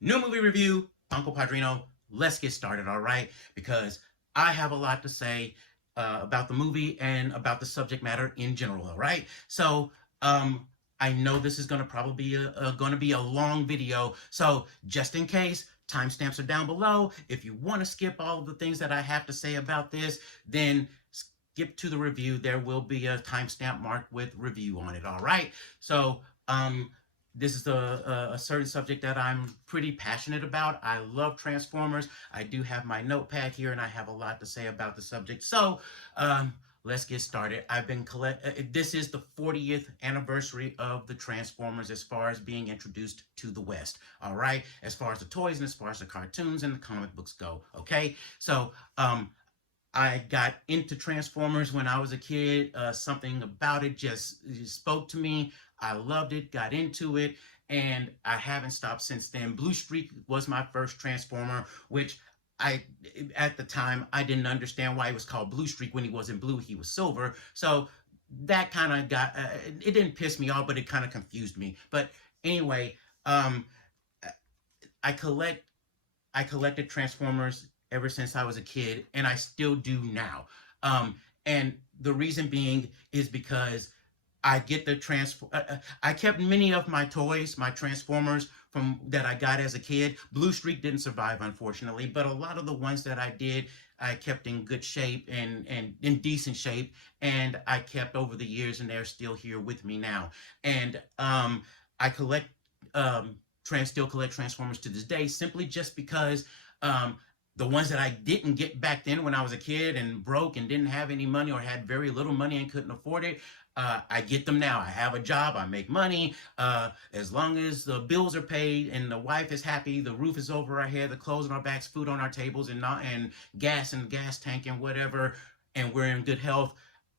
New movie review, Uncle Padrino. Let's get started, all right? Because I have a lot to say about the movie and about the subject matter in general, all right? So, I know this is going to probably be a long video. So, just in case, timestamps are down below. If you want to skip all of the things that I have to say about this, then skip to the review. There will be a timestamp marked with review on it, all right? So, this is a certain subject that I'm pretty passionate about. I love Transformers. I do have my notepad here, and I have a lot to say about the subject. So, let's get started. This is the 40th anniversary of the Transformers as far as being introduced to the West. All right, as far as the toys and as far as the cartoons and the comic books go. Okay, so I got into Transformers when I was a kid. Something about it just spoke to me. I loved it, got into it, and I haven't stopped since then. Blue Streak was my first Transformer, which I, at the time, I didn't understand why he was called Blue Streak when he wasn't blue, he was silver. So that kind of it didn't piss me off, but it kind of confused me. But anyway, um, I collect I collected Transformers ever since I was a kid, and I still do now. And the reason being is because I get the transform. I kept many of my toys, my Transformers from that I got as a kid. Blue Streak didn't survive, unfortunately, but a lot of the ones that I did, I kept in good shape and in decent shape, and I kept over the years, and they're still here with me now. And I collect still collect Transformers to this day, simply just because um, the ones that I didn't get back then when I was a kid and broke and didn't have any money or had very little money and couldn't afford it, I get them now. I have a job, I make money. As long as the bills are paid and the wife is happy, the roof is over our head, the clothes on our backs, food on our tables, and gas in the gas tank and whatever, and we're in good health,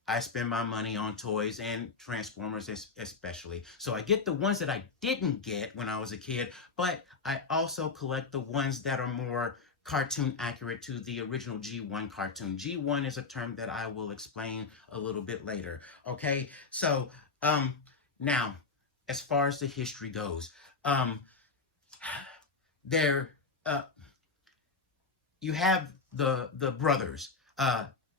I spend my money on toys and Transformers especially. So I get the ones that I didn't get when I was a kid, but I also collect the ones that are more cartoon accurate to the original G1 cartoon. G1 is a term that I will explain a little bit later. Okay, so um, now as far as the history goes, um, there you have the brothers.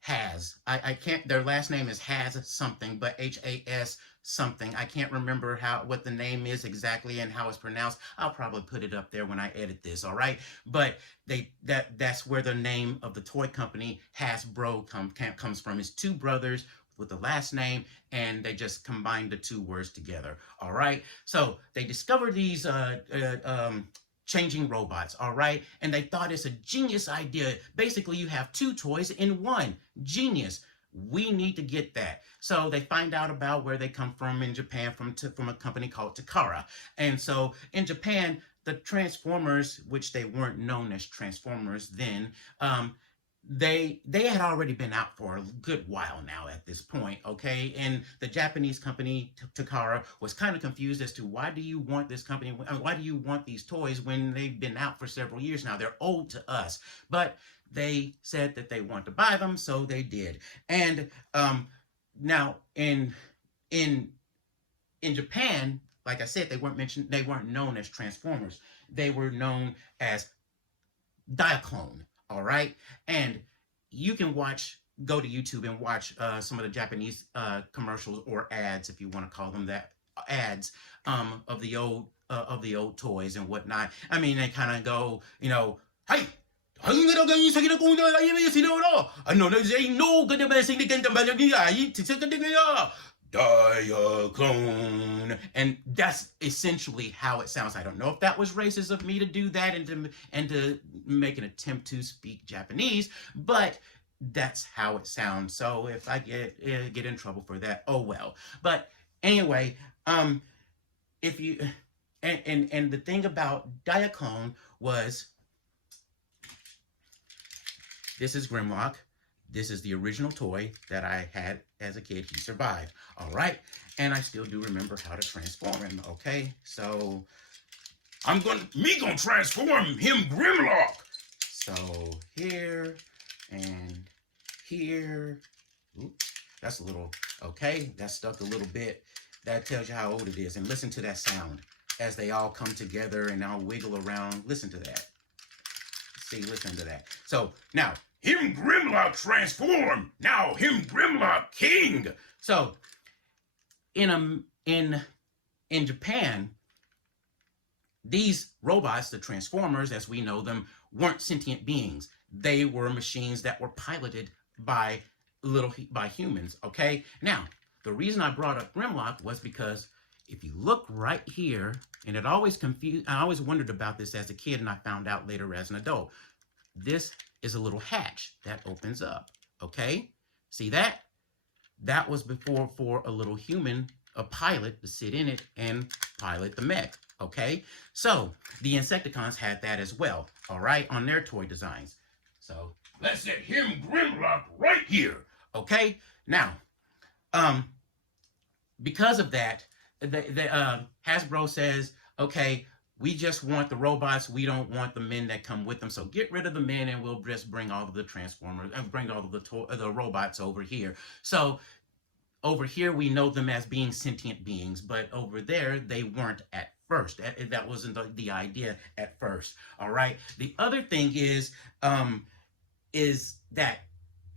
Has I can't, their last name is Has something, but Has something. I can't remember what the name is exactly and how it's pronounced. I'll probably put it up there when I edit this, all right? But that's where the name of the toy company Hasbro comes from. It's two brothers with the last name, and they just combined the two words together. All right. So they discovered these changing robots, all right? And they thought it's a genius idea. Basically, you have two toys in one. Genius. We need to get that. So they find out about where they come from in Japan from a company called Takara. And so in Japan, the Transformers, which they weren't known as Transformers then, they had already been out for a good while now at this point, okay? And the Japanese company Takara was kind of confused as to why do you want this company, why do you want these toys when they've been out for several years now? They're old to us. But they said that they want to buy them, so they did. And now in in Japan, like I said, they weren't known as Transformers. They were known as Diaclone, all right? And you can go to YouTube and watch some of the Japanese commercials or ads, if you want to call them that, ads of the old toys and whatnot. I mean, they kind of go, hey, I know there's no good Diaclone. And that's essentially how it sounds. I don't know if that was racist of me to do that and to make an attempt to speak Japanese, but that's how it sounds. So if I get in trouble for that, oh well. But anyway, if you and the thing about Diaclone was, this is Grimlock. This is the original toy that I had as a kid. He survived. All right. And I still do remember how to transform him. Okay. So me gonna transform him, Grimlock. So here and here. Oops, that's a little, okay. That stuck a little bit. That tells you how old it is. And listen to that sound. as they all come together and all wiggle around. Listen to that. See, listen to that. So now, him Grimlock transform. Now him Grimlock king. So in in Japan, these robots, the Transformers as we know them, weren't sentient beings. They were machines that were piloted by by humans. Okay. Now, the reason I brought up Grimlock was because if you look right here, and it always confused, I always wondered about this as a kid, and I found out later as an adult. This is a little hatch that opens up. Okay. See that? That was before for a little human, a pilot, to sit in it and pilot the mech. Okay, so the Insecticons had that as well. All right, on their toy designs. So let's set him Grimlock right here. Okay, now, because of that, Hasbro says, okay, we just want the robots. We don't want the men that come with them. So get rid of the men, and we'll just bring all of the Transformers and bring all of the robots over here. So over here, we know them as being sentient beings, but over there, they weren't at first. That wasn't the idea at first. All right. The other thing is that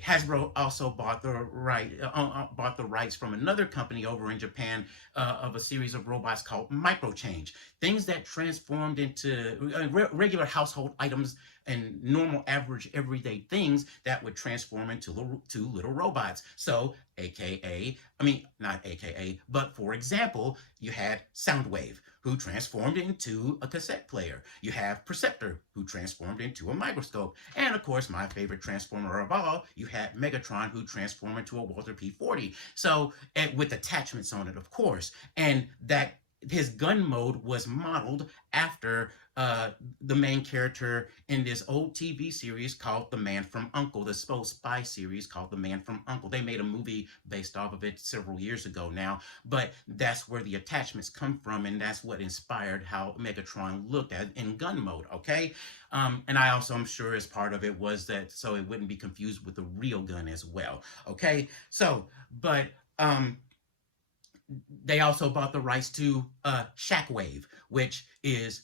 Hasbro also bought the rights from another company over in Japan of a series of robots called Microchange, things that transformed into regular household items and normal, average, everyday things that would transform into little robots. So, not AKA, but for example, you had Soundwave, who transformed into a cassette player. You have Perceptor, who transformed into a microscope. And of course, my favorite transformer of all, you had Megatron, who transformed into a Walter P-40. So, and with attachments on it, of course. And that his gun mode was modeled after the main character in this old TV series called The Man from U.N.C.L.E., the spy series called The Man from U.N.C.L.E. They made a movie based off of it several years ago now, but that's where the attachments come from, and that's what inspired how Megatron looked at in gun mode, okay? And I also am sure as part of it was that so it wouldn't be confused with the real gun as well, okay? So, but they also bought the rights to Shockwave, which is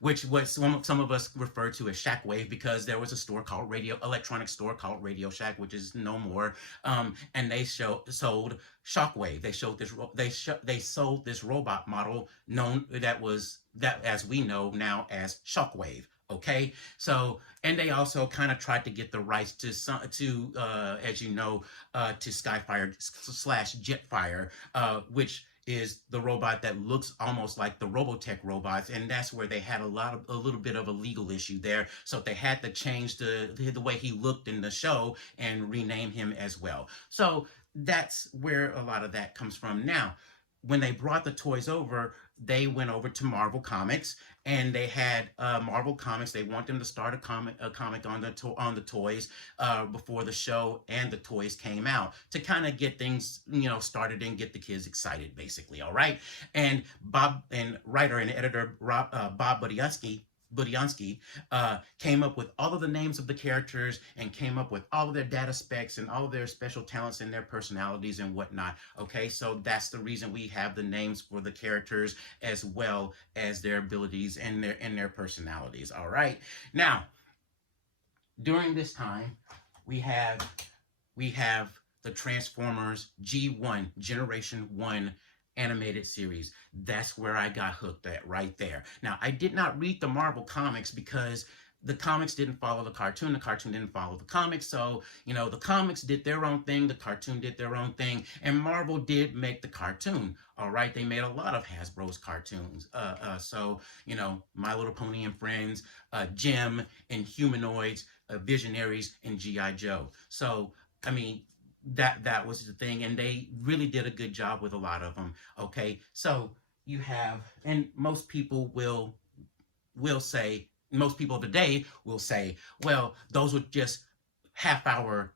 which what some of us refer to as Shockwave because there was a store called electronic store called Radio Shack, which is no more. And they sold Shockwave. They sold this robot model known that as we know now as Shockwave. Okay, so and they also kind of tried to get the rights to as you know, to Skyfire / Jetfire, which is the robot that looks almost like the Robotech robots, and that's where they had a little bit of a legal issue there. So they had to change the way he looked in the show and rename him as well. So that's where a lot of that comes from. Now, when they brought the toys over, they went over to Marvel Comics, and they had Marvel Comics. They want them to start a comic on the toys before the show and the toys came out to kind of get things started and get the kids excited, basically. All right, and writer and editor Bob Budiansky came up with all of the names of the characters and came up with all of their data specs and all of their special talents and their personalities and whatnot. Okay, so that's the reason we have the names for the characters as well as their abilities and their personalities. All right, now during this time we have the Transformers G1 Generation 1 animated series. That's where I got hooked at right there. Now, I did not read the Marvel comics because the comics didn't follow the cartoon didn't follow the comics. So the comics did their own thing, the cartoon did their own thing, and Marvel did make the cartoon. All right, they made a lot of Hasbro's cartoons. So My Little Pony and Friends, Jim and Humanoids, Visionaries, and G.I. Joe. So I mean, that was the thing, and they really did a good job with a lot of them. Okay, so you have, and most people today will say, well, those were just half-hour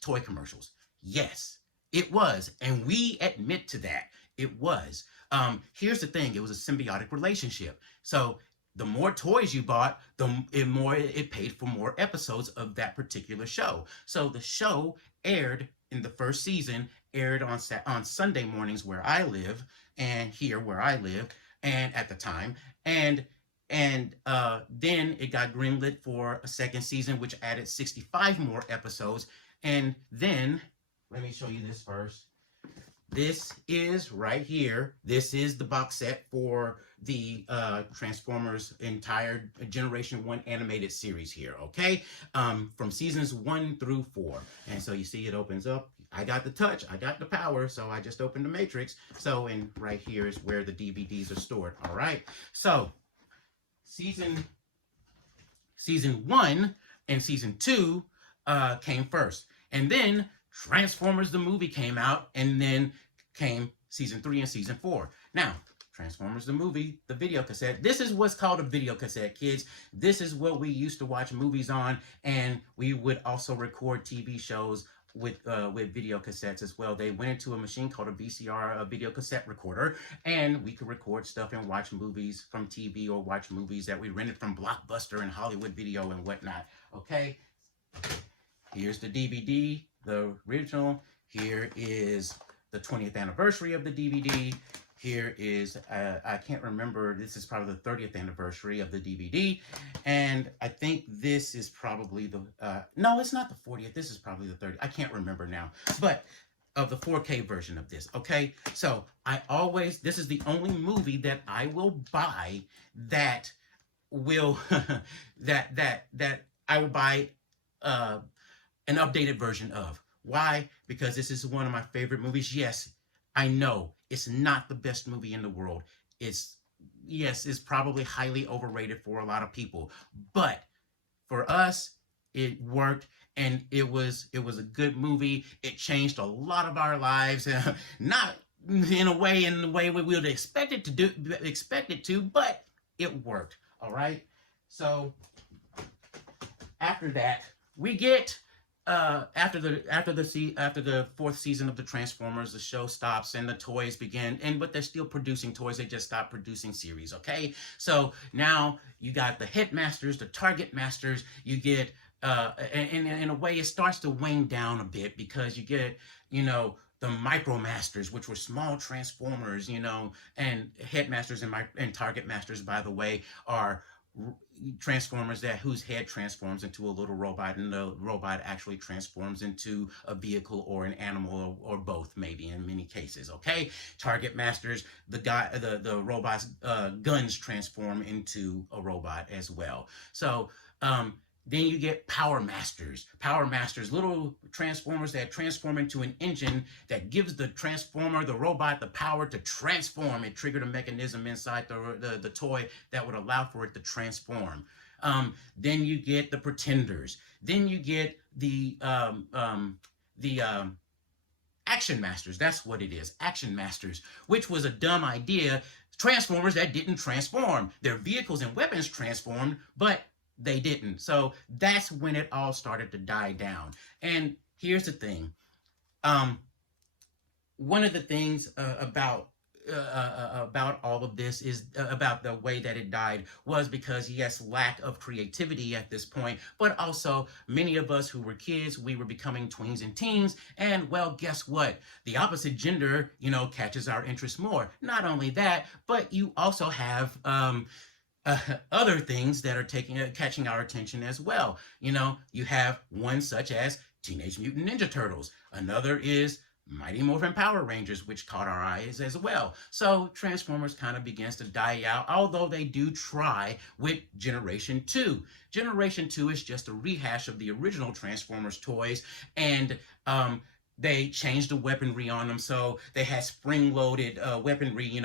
toy commercials. Yes, it was, and we admit to that. It was. Here's the thing: it was a symbiotic relationship. So the more toys you bought, the more it paid for more episodes of that particular show. So the show aired in the first season, aired on Sunday mornings where I live, and here where I live, and at the time, and then it got greenlit for a second season, which added 65 more episodes. And then, let me show you this first. This is right here. This is the box set for the Transformers entire Generation 1 animated series here, okay? From seasons 1 through 4. And so you see it opens up. I got the touch, I got the power, so I just opened the Matrix. So, and right here is where the DVDs are stored, all right? So, season 1 and season 2 came first. And then Transformers the movie came out, and then came season 3 and season 4. Now, Transformers the movie, the video cassette. This is what's called a video cassette, kids. This is what we used to watch movies on, and we would also record TV shows with video cassettes as well. They went into a machine called a VCR, a video cassette recorder, and we could record stuff and watch movies from TV or watch movies that we rented from Blockbuster and Hollywood Video and whatnot. Okay, here's the DVD, the original. Here is the 20th anniversary of the DVD. Here is, I can't remember, this is probably the 30th anniversary of the DVD. And I think this is probably the, no, it's not the 40th. This is probably the 30th. I can't remember now. But of the 4K version of this, okay? So I always, this is the only movie that I will buy that will, that I will buy an updated version of. Why? Because this is one of my favorite movies. Yes, I know it's not the best movie in the world. It's probably highly overrated for a lot of people. But for us, it worked, and it was a good movie. It changed a lot of our lives, not in the way we would expect it to, but it worked. All right. So after that, we get. After the fourth season of the Transformers, the show stops and the toys begin. But they're still producing toys. They just stopped producing series. Okay, so now you got the Headmasters, the Target Masters. You get, and in a way, it starts to wane down a bit because you get, the Micromasters, which were small Transformers, and Headmasters and Target Masters, by the way, are Transformers whose head transforms into a little robot, and the robot actually transforms into a vehicle or an animal, or both, maybe in many cases. Okay, Target Masters, the robot's guns transform into a robot as well. So then you get Power Masters. Power Masters, little Transformers that transform into an engine that gives the Transformer, the robot, the power to transform. It triggered a mechanism inside the toy that would allow for it to transform. Then you get the Pretenders. Then you get the Action Masters. That's what it is, Action Masters, which was a dumb idea. Transformers that didn't transform. Their vehicles and weapons transformed, but they didn't. So that's when it all started to die down. And here's the thing. One of the things about all of this is about the way that it died was because, yes, lack of creativity at this point, but also many of us who were kids, we were becoming tweens and teens, and well, guess what? The opposite gender, catches our interest more. Not only that, but you also have other things that are catching our attention as well. You have one such as Teenage Mutant Ninja Turtles. Another is Mighty Morphin Power Rangers, which caught our eyes as well. So Transformers kind of begins to die out, although they do try with Generation 2. Generation 2 is just a rehash of the original Transformers toys, and they changed the weaponry on them, so they had spring-loaded weaponry. You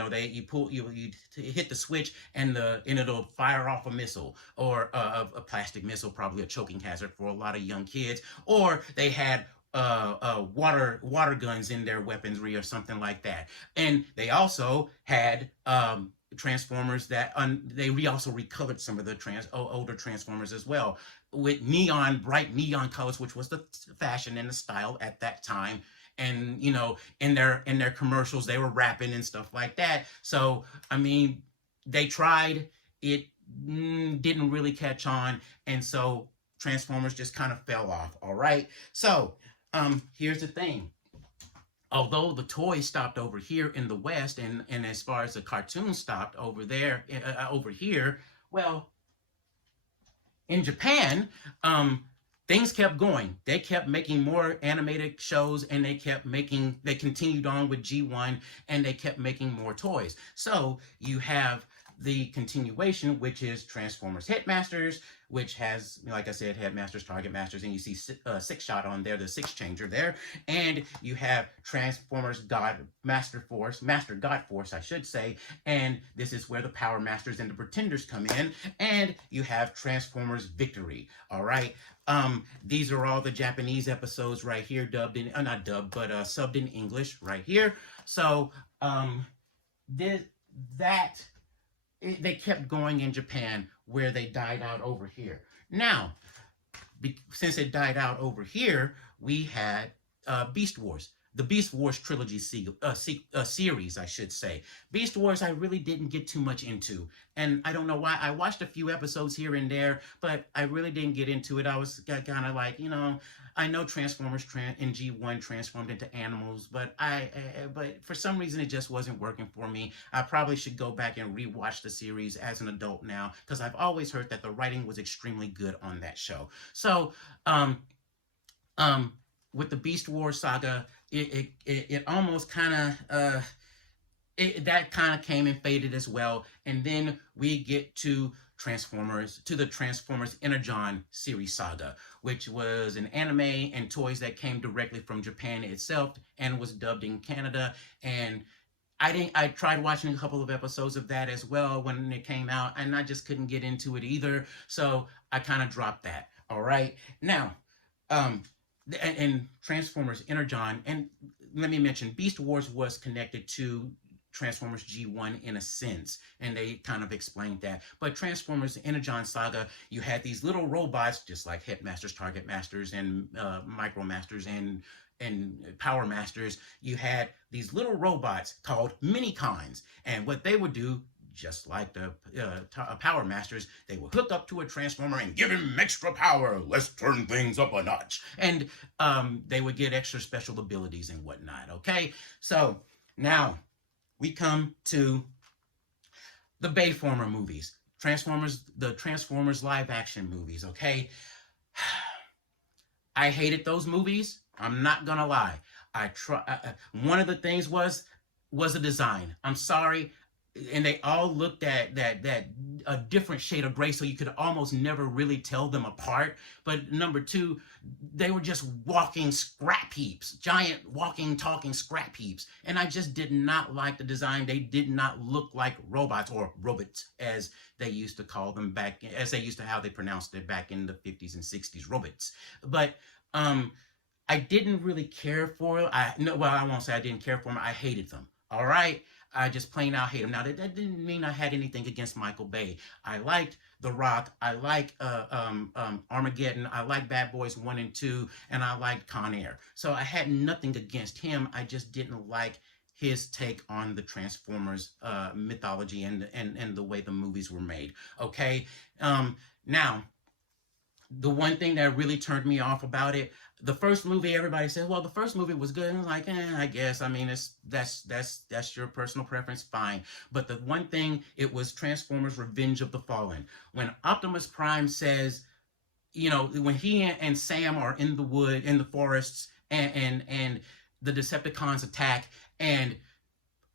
hit the switch, and it'll fire off a missile, or a plastic missile, probably a choking hazard for a lot of young kids. Or they had water guns in their weaponry or something like that. And they also had Transformers that they also recolored some of the older Transformers as well, with bright neon colors, which was the fashion and the style at that time. And in their commercials, they were rapping and stuff like that. So I mean, they tried it, didn't really catch on, and so Transformers just kind of fell off. All right, so here's the thing. although the toys stopped over here in the West, and as far as the cartoons stopped over there, over here, well, in Japan, things kept going. They kept making more animated shows, and they continued on with G1, and they kept making more toys. So you have the continuation, which is Transformers Headmasters, which has, like I said, Headmasters, Target Masters, and you see Six Shot on there, the Six Changer there, and you have Transformers Master God Force, I should say, and this is where the Power Masters and the Pretenders come in, and you have Transformers Victory. All right. These are all the Japanese episodes right here, dubbed in, not dubbed, but subbed in English right here. So, this, that, they kept going in Japan, where they died out over here. Now, since it died out over here, we had Beast Wars. The Beast Wars trilogy series, I should say. Beast Wars, I really didn't get too much into. And I don't know why. I watched a few episodes here and there, but I really didn't get into it. I was kind of like, I know Transformers in G1 transformed into animals, but but for some reason it just wasn't working for me. I probably should go back and rewatch the series as an adult now, because I've always heard that the writing was extremely good on that show. So, with the Beast Wars saga, it almost kind of that kind of came and faded as well. And then we get to the Transformers Energon series saga, which was an anime and toys that came directly from Japan itself and was dubbed in Canada. And I tried watching a couple of episodes of that as well when it came out, and I just couldn't get into it either. So I kind of dropped that. All right. Now, and Transformers Energon, and let me mention, Beast Wars was connected to Transformers G1 in a sense, and they kind of explained that. But Transformers Energon Saga, you had these little robots, just like Headmasters, Target Masters, and Micro Masters, and Power Masters. You had these little robots called Minicons, and what they would do, just like the Power Masters, they would hook up to a Transformer and give him extra power. Let's turn things up a notch. And they would get extra special abilities and whatnot, okay? So, now, we come to the Bayformer movies. The Transformers live-action movies, okay? I hated those movies. I'm not gonna lie. One of the things was the design. I'm sorry. And they all looked at that a different shade of gray, so you could almost never really tell them apart. But number two, they were just walking scrap heaps, giant walking, talking scrap heaps. And I just did not like the design. They did not look like robots, or robots, as they used to call them as they used to how they pronounced it back in the 50s and 60s, robots. But I didn't really care for it. I won't say I didn't care for them. I hated them. All right. I just plain out hate him. Now, that didn't mean I had anything against Michael Bay. I liked The Rock. I liked Armageddon. I liked Bad Boys 1 and 2. And I liked Con Air. So I had nothing against him. I just didn't like his take on the Transformers mythology and the way the movies were made. Okay? Now, the one thing that really turned me off about it, the first movie, everybody said, well, the first movie was good. And I was like, I guess. I mean, that's your personal preference, fine. But the one thing, it was Transformers Revenge of the Fallen. When Optimus Prime says, when he and Sam are in the forests, and the Decepticons attack, and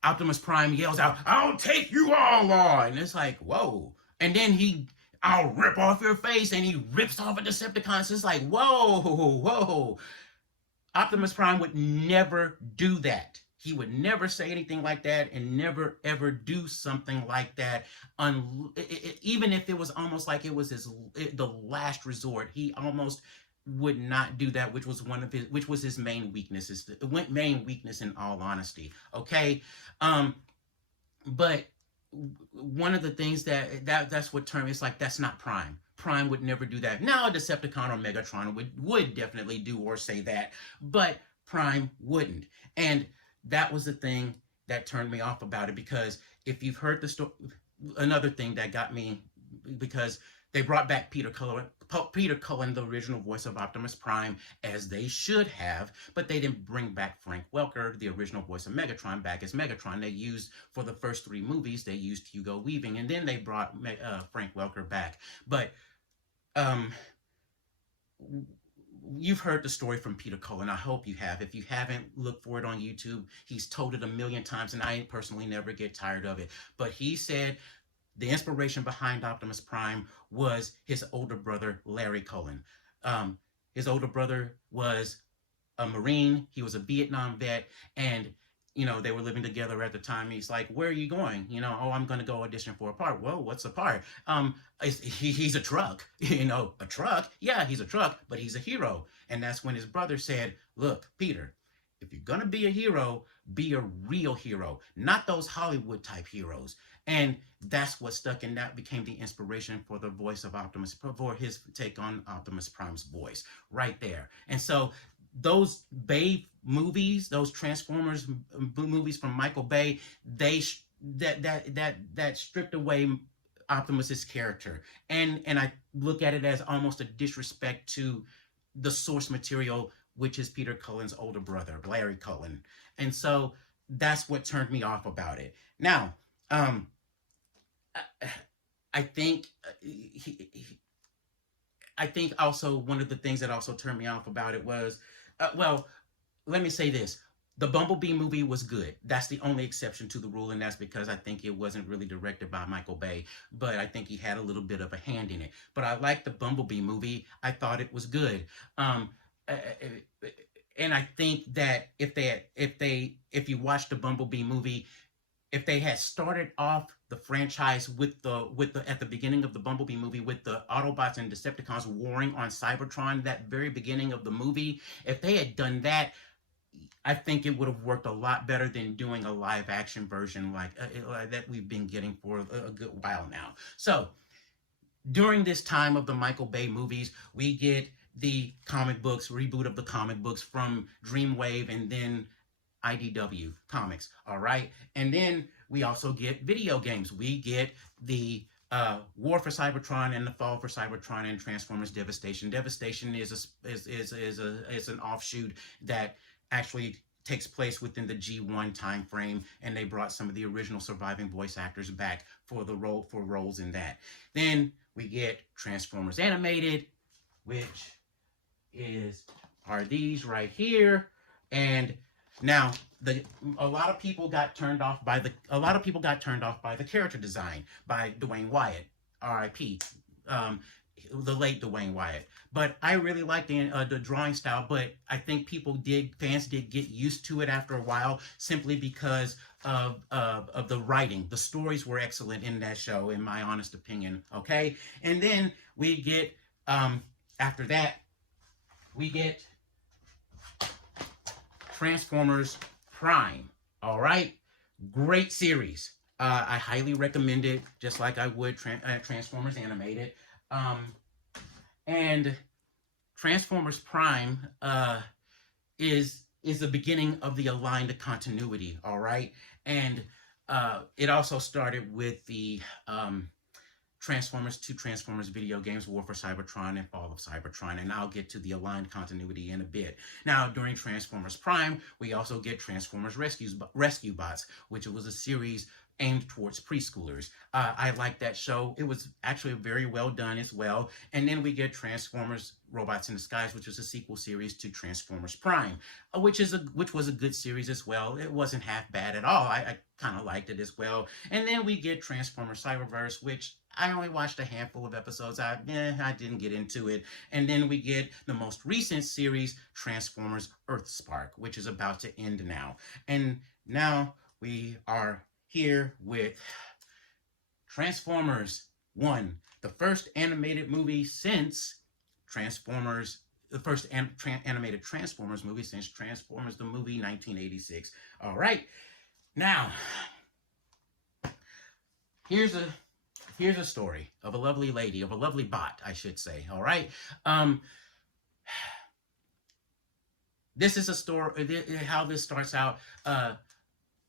Optimus Prime yells out, "I'll take you all on!" And it's like, whoa. And then I'll rip off your face, and he rips off a Decepticon. So it's like, whoa. Optimus Prime would never do that. He would never say anything like that, and never, ever do something like that. Even if it was almost like it was the last resort, he almost would not do that, which was his main weakness. Main weakness, in all honesty. Okay, but one of the things that's what turned me, it's like, that's not Prime. Prime would never do that. Now a Decepticon or Megatron would definitely do or say that, but Prime wouldn't. And that was the thing that turned me off about it, because if you've heard the story, another thing that got me, because they brought back Peter Peter Cullen, the original voice of Optimus Prime, as they should have, but they didn't bring back Frank Welker, the original voice of Megatron, back as Megatron. They used, for the first 3 movies, they used Hugo Weaving, and then they brought Frank Welker back. But um, you've heard the story from Peter Cullen. I hope you have. If you haven't, look for it on YouTube. He's told it a million times, and I personally never get tired of it. But he said the inspiration behind Optimus Prime was his older brother, Larry Cullen. His older brother was a Marine. He was a Vietnam vet, and they were living together at the time. He's like, "Where are you going?" "Oh, I'm going to go audition for a part." "Whoa, what's a part?" He's a truck. A truck? Yeah, he's a truck, but he's a hero. And that's when his brother said, "Look, Peter, if you're going to be a hero, be a real hero, not those Hollywood type heroes." And that's what stuck, and that became the inspiration for the voice of Optimus, for his take on Optimus Prime's voice right there. And so those Bay movies, those Transformers movies from Michael Bay, they that stripped away Optimus's character, and I look at it as almost a disrespect to the source material, which is Peter Cullen's older brother, Larry Cullen. And so that's what turned me off about it. Now, I think I think also one of the things that also turned me off about it was, well, let me say this. The Bumblebee movie was good. That's the only exception to the rule, and that's because I think it wasn't really directed by Michael Bay, but I think he had a little bit of a hand in it. But I liked the Bumblebee movie. I thought it was good. And I think that if you watch the Bumblebee movie, if they had started off the franchise with the at the beginning of the Bumblebee movie with the Autobots and Decepticons warring on Cybertron, that very beginning of the movie, if they had done that, I think it would have worked a lot better than doing a live action version like that we've been getting for a good while now. So during this time of the Michael Bay movies, we get the comic books, reboot of the comic books from Dreamwave and then IDW Comics, all right? And then we also get video games. We get the War for Cybertron and the Fall for Cybertron and Transformers Devastation. Devastation is an offshoot that actually takes place within the G1 time frame, and they brought some of the original surviving voice actors back for roles in that. Then we get Transformers Animated, which are these right here. And now a lot of people got turned off by the character design by Dwayne Wyatt, R.I.P. The late Dwayne Wyatt. But I really liked the drawing style, but I think fans did get used to it after a while, simply because of the writing. The stories were excellent in that show, in my honest opinion. Okay, and then we get after that we get Transformers Prime. All right, great series. I highly recommend it, just like I would Transformers Animated. And Transformers Prime is the beginning of the aligned continuity. All right, and it also started with the Transformers video games, War for Cybertron and Fall of Cybertron, and I'll get to the aligned continuity in a bit. Now, during Transformers Prime, we also get Transformers Rescue Bots, which was a series aimed towards preschoolers. I like that show. It was actually very well done as well. And then we get Transformers Robots in Disguise, which was a sequel series to Transformers Prime, which was a good series as well. It wasn't half bad at all. I kind of liked it as well. And then we get Transformers Cyberverse, which I only watched a handful of episodes. I didn't get into it. And then we get the most recent series, Transformers Earthspark, which is about to end now. And now we are here with Transformers 1, the first animated movie since Transformers, the first animated Transformers movie since Transformers the movie 1986. All right, now here's a story of a lovely lady, of a lovely bot, I should say. All right, this is a story. How this starts out.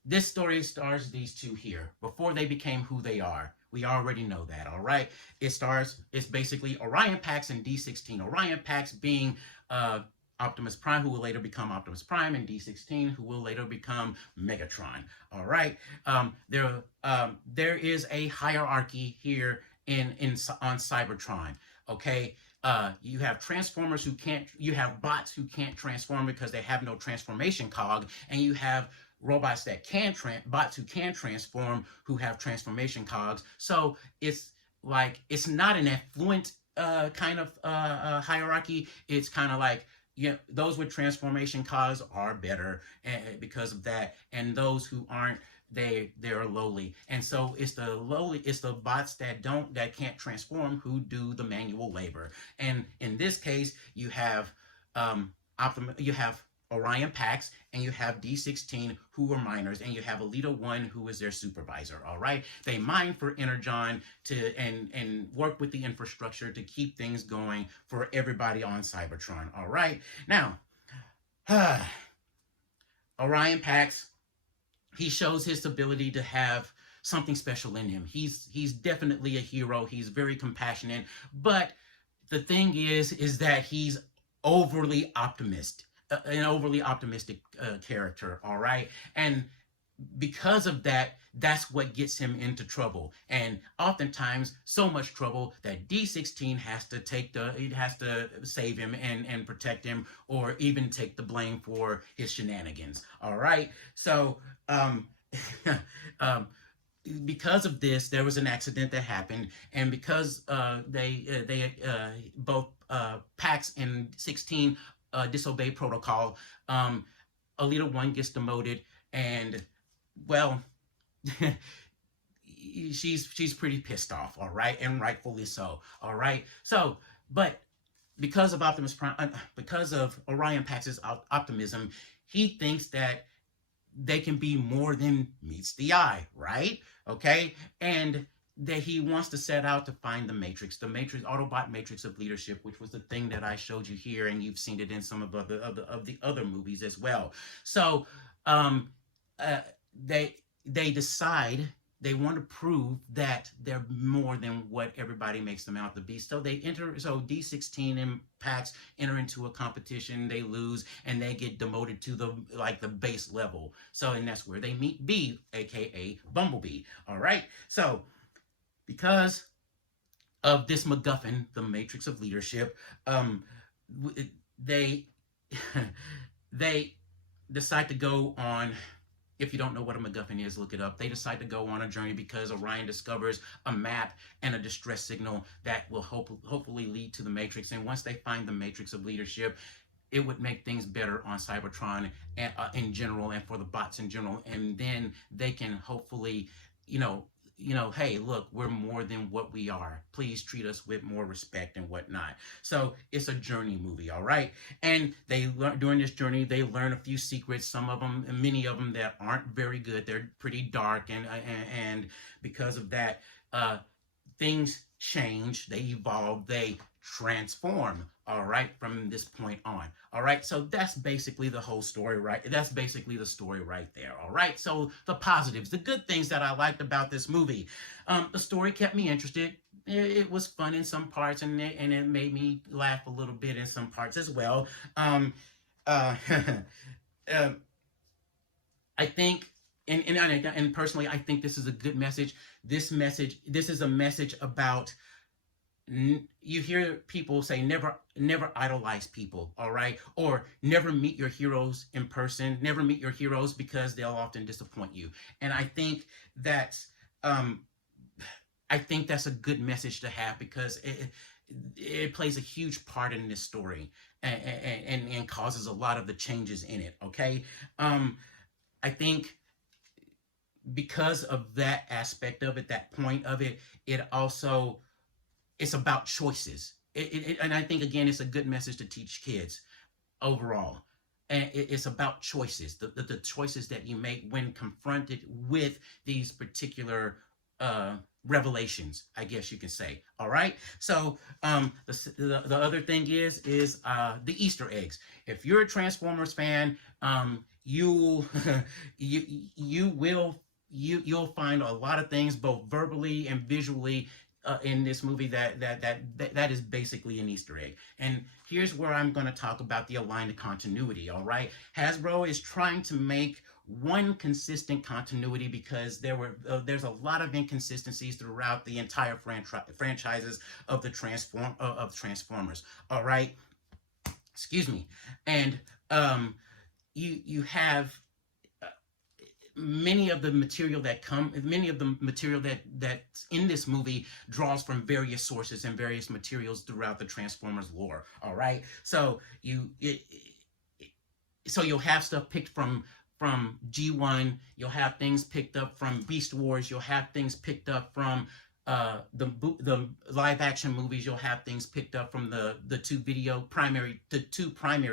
This story stars these two here before they became who they are. We already know that, all right? It's basically Orion Pax and D16. Orion Pax being Optimus Prime, who will later become Optimus Prime, and D16, who will later become Megatron. All right. There is a hierarchy here in on Cybertron. Okay. You have transformers who can't. You have bots who can't transform because they have no transformation cog, and you have robots that bots who can transform who have transformation cogs. So it's not an affluent kind of hierarchy. It's kind of like, yeah, those with transformation cogs are better because of that, and those who aren't, they're lowly. And so it's the bots that can't transform who do the manual labor. And in this case, you have you have Orion Pax, and you have D16 who are miners, and you have Elita 1 who is their supervisor. All right, they mine for Energon and work with the infrastructure to keep things going for everybody on Cybertron. All right, now Orion Pax, he shows his ability to have something special in him. He's definitely a hero. He's very compassionate, but the thing is that he's overly optimist, an overly optimistic character. All right, and because of that, that's what gets him into trouble, and oftentimes so much trouble that D16 has to save him and protect him, or even take the blame for his shenanigans. All right, so um, because of this, there was an accident that happened, and because they both Pax and 16 disobey protocol, Alita 1 gets demoted, and well, she's pretty pissed off, all right, and rightfully so, all right. So, but because of Optimus Prime, because of Orion Pax's optimism, he thinks that they can be more than meets the eye, right? Okay, and that he wants to set out to find the Matrix, Autobot Matrix of leadership, which was the thing that I showed you here, and you've seen it in some of the other movies as well. So, um, uh, they decide they want to prove that they're more than what everybody makes them out to be. So so D16 and Pax enter into a competition, they lose, and they get demoted to the base level. So, and that's where they meet B, aka Bumblebee. All right. So, because of this MacGuffin, the Matrix of Leadership, they they decide to go on. If you don't know what a MacGuffin is, look it up. They decide to go on a journey because Orion discovers a map and a distress signal that will hopefully lead to the Matrix. And once they find the Matrix of Leadership, it would make things better on Cybertron in general, and for the bots in general. And then they can hopefully, hey, look, we're more than what we are. Please treat us with more respect and whatnot. So it's a journey movie, all right? And during this journey, they learn a few secrets. Some of them, many of them, that aren't very good. They're pretty dark, and because of that, things change. They evolve. They transform, all right, from this point on. All right, so that's basically the whole story, right? That's basically the story right there. All right, so the positives, the good things that I liked about this movie. The story kept me interested. It was fun in some parts, and it made me laugh a little bit in some parts as well. Uh, I think, and personally, I think this is a good message. This is a message about, you hear people say never idolize people, all right, or never meet your heroes in person. Never meet your heroes, because they'll often disappoint you. And I think that's a good message to have, because it plays a huge part in this story, and causes a lot of the changes in it. Okay, I think because of that aspect of it, that point of it, it's about choices. And I think, again, it's a good message to teach kids overall. And it's about choices, the choices that you make when confronted with these particular revelations, I guess you can say. All right. So the other thing is the Easter eggs. If you're a Transformers fan, you you will you'll find a lot of things both verbally and visually in this movie that is basically an Easter egg. And here's where I'm going to talk about the aligned continuity. All right, Hasbro is trying to make one consistent continuity because there's a lot of inconsistencies throughout the entire franchises of the Transformers. All right, excuse me, and you have many of the material that's in this movie draws from various sources and various materials throughout the Transformers lore. All right, so you'll have stuff picked from G1. You'll have things picked up from Beast Wars. You'll have things picked up from the live action movies. You'll have things picked up from the two primary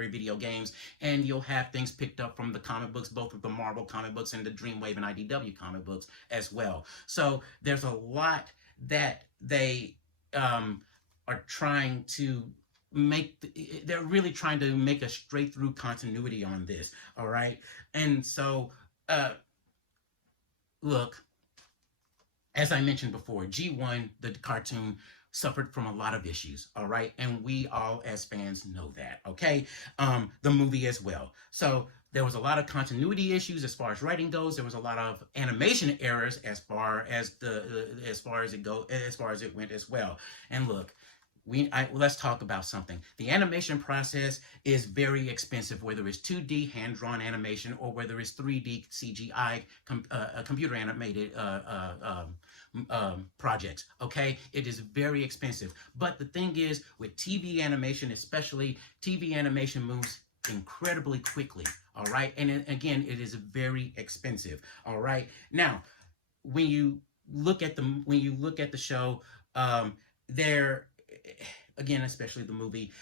video games, and you'll have things picked up from the comic books, both of the Marvel comic books and the Dreamwave and IDW comic books as well. So there's a lot that they are trying to they're really trying to make a straight through continuity on this. All right, and so look, as I mentioned before, G1, the cartoon, suffered from a lot of issues, all right? And we all, as fans, know that, okay? The movie as well. So there was a lot of continuity issues as far as writing goes. There was a lot of animation errors as far as it went as well. And look, let's talk about something. The animation process is very expensive, whether it's 2D hand-drawn animation or whether it's 3D CGI, computer animated projects. Okay, it is very expensive. But the thing is, with TV animation, especially, TV animation moves incredibly quickly. All right, and again, it is very expensive. All right, now when you look at the show, there again, especially the movie,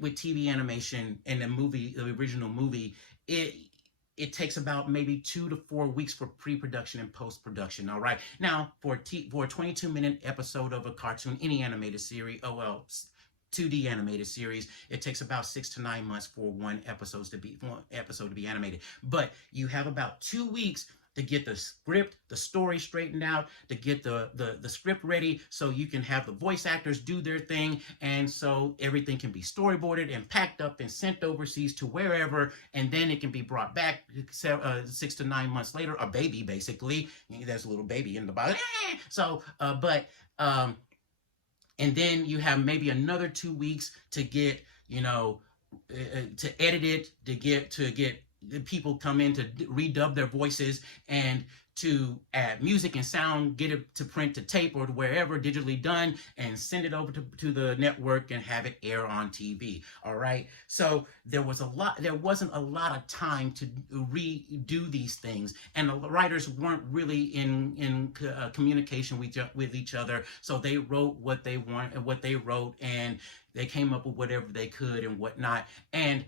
with TV animation and the original movie, it takes about maybe 2 to 4 weeks for pre-production and post-production. All right, now for a 22-minute episode of a cartoon, any animated series, 2D animated series, it takes about 6 to 9 months for one episode to be animated. But you have about 2 weeks to get the script, the story straightened out, to get the script ready so you can have the voice actors do their thing, and so everything can be storyboarded and packed up and sent overseas to wherever, and then it can be brought back 6 to 9 months later, a baby basically. There's a little baby in the bottom. So, and then you have maybe another 2 weeks to get, to edit it, to get the people come in to redub their voices and to add music and sound, get it to print to tape or wherever digitally done, and send it over to the network and have it air on TV. All right. So there wasn't a lot of time to redo these things, and the writers weren't really in communication with each other. So they wrote what they wrote, and they came up with whatever they could and whatnot. And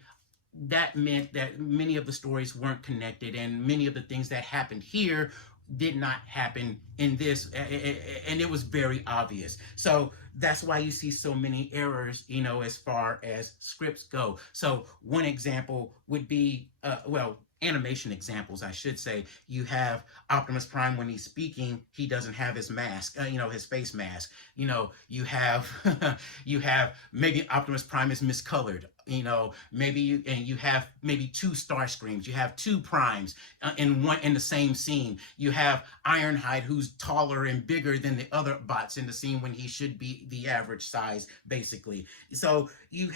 that meant that many of the stories weren't connected, and many of the things that happened here did not happen in this, and it was very obvious. So that's why you see so many errors, as far as scripts go. So one example would be, animation examples, I should say. You have Optimus Prime, when he's speaking, he doesn't have his mask, his face mask. You have you have maybe Optimus Prime is miscolored. Maybe you have maybe 2 star screams. You have 2 primes in the same scene. You have Ironhide, who's taller and bigger than the other bots in the scene when he should be the average size, basically. So you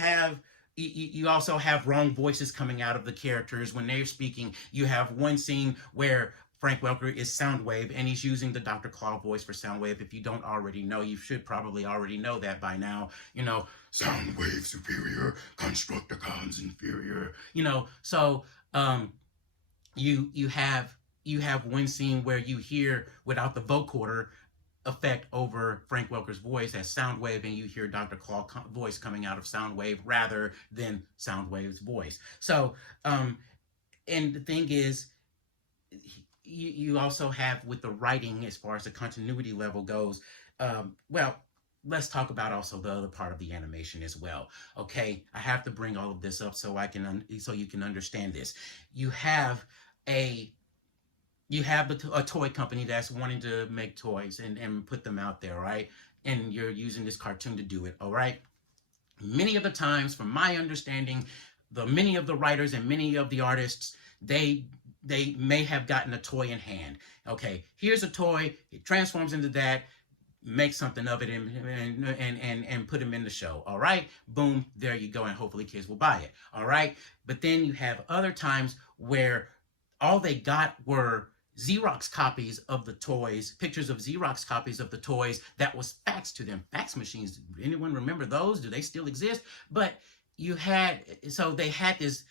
also have wrong voices coming out of the characters when they're speaking. You have one scene where Frank Welker is Soundwave, and he's using the Dr. Claw voice for Soundwave. If you don't already know, you should probably already know that by now. Soundwave superior, Constructicons inferior. So you have one scene where you hear, without the vocoder effect over Frank Welker's voice as Soundwave, and you hear Dr. Claw voice coming out of Soundwave rather than Soundwave's voice. So, and the thing is, you also have, with the writing, as far as the continuity level goes, let's talk about also the other part of the animation as well. Okay, I have to bring all of this up so you can understand this. You have you have a toy company that's wanting to make toys and put them out there, right? And you're using this cartoon to do it, all right? Many of the times, from my understanding, many of the writers and many of the artists, they may have gotten a toy in hand. Okay, here's a toy, it transforms into that, make something of it and put them in the show. All right, boom, there you go, and hopefully kids will buy it. All right, but then you have other times where all they got were Xerox copies of the toys, pictures of Xerox copies of the toys that was faxed to them. Fax machines, anyone remember those? Do they still exist? But so they had this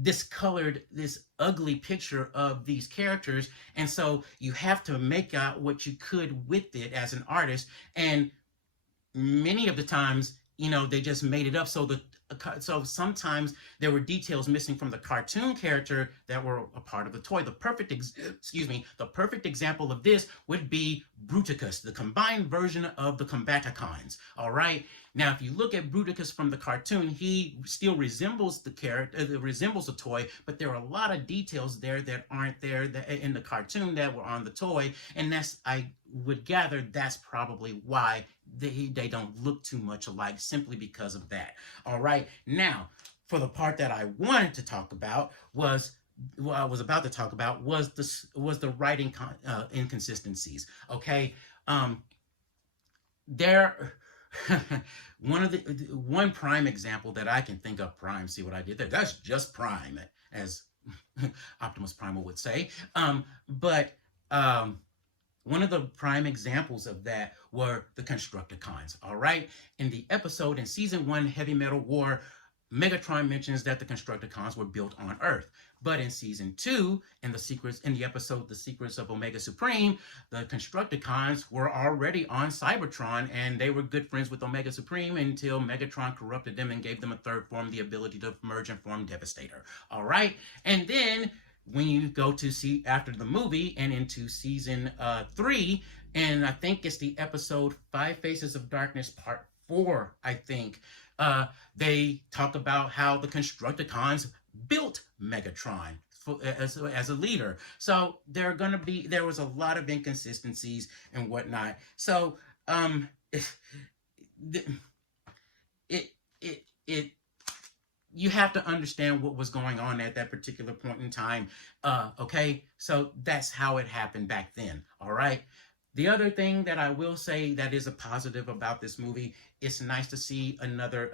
discolored, this ugly picture of these characters, and so you have to make out what you could with it as an artist, and many of the times, they just made it up. So sometimes there were details missing from the cartoon character that were a part of the toy. The perfect example of this would be Bruticus, the combined version of the Combaticons. All right. Now, if you look at Bruticus from the cartoon, he still resembles the character, resembles the toy, but there are a lot of details there that aren't there in the cartoon that were on the toy, and I would gather that's probably why they don't look too much alike, simply because of that. All right. Now, for the part that I wanted to talk about was the writing inconsistencies. Okay. There one prime example that I can think of. Prime, see what I did there? That's just Prime, as Optimus Primal would say. But one of the prime examples of that were the Constructicons. All right, in the episode in season 1, Heavy Metal War, Megatron mentions that the Constructicons were built on Earth. But in season 2, in the episode The Secrets of Omega Supreme, the Constructicons were already on Cybertron, and they were good friends with Omega Supreme until Megatron corrupted them and gave them a third form, the ability to merge and form Devastator. All right, and then when you go to see after the movie and into season 3, and I think it's the episode 5 Faces of Darkness Part 4, I think, they talk about how the Constructicons built Megatron as a leader. So there was a lot of inconsistencies and whatnot. So you have to understand what was going on at that particular point in time. Okay, so that's how it happened back then. All right. The other thing that I will say that is a positive about this movie, it's nice to see a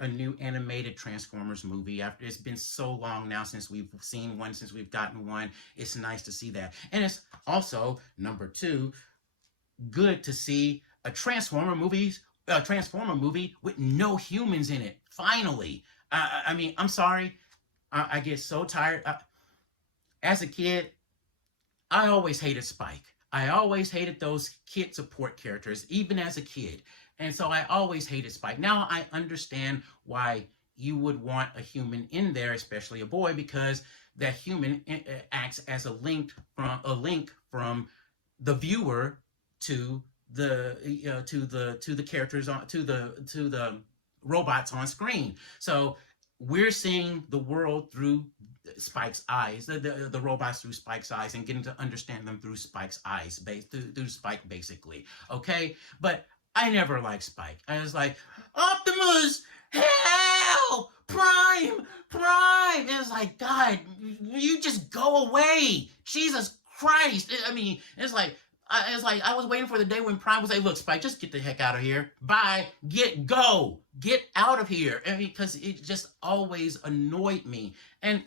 new animated Transformers movie. After it's been so long now since we've seen one, since we've gotten one, it's nice to see that. And it's also, number 2, good to see a Transformer movie with no humans in it. Finally. I mean, I'm sorry. I get so tired. As a kid, I always hated Spike. I always hated those kid support characters, even as a kid. And so I always hated Spike. Now I understand why you would want a human in there, especially a boy, because that human acts as a link from the viewer to the characters to the robots on screen. So we're seeing the world through Spike's eyes, the robots through Spike's eyes, and getting to understand them through Spike's eyes, through Spike, basically. Okay, but I never liked Spike. I was like, Optimus, help! Prime! And it's like, God, you just go away. Jesus Christ. I mean, it's like I was waiting for the day when Prime would say, look, Spike, just get the heck out of here. Bye. Get out of here. And because it just always annoyed me. And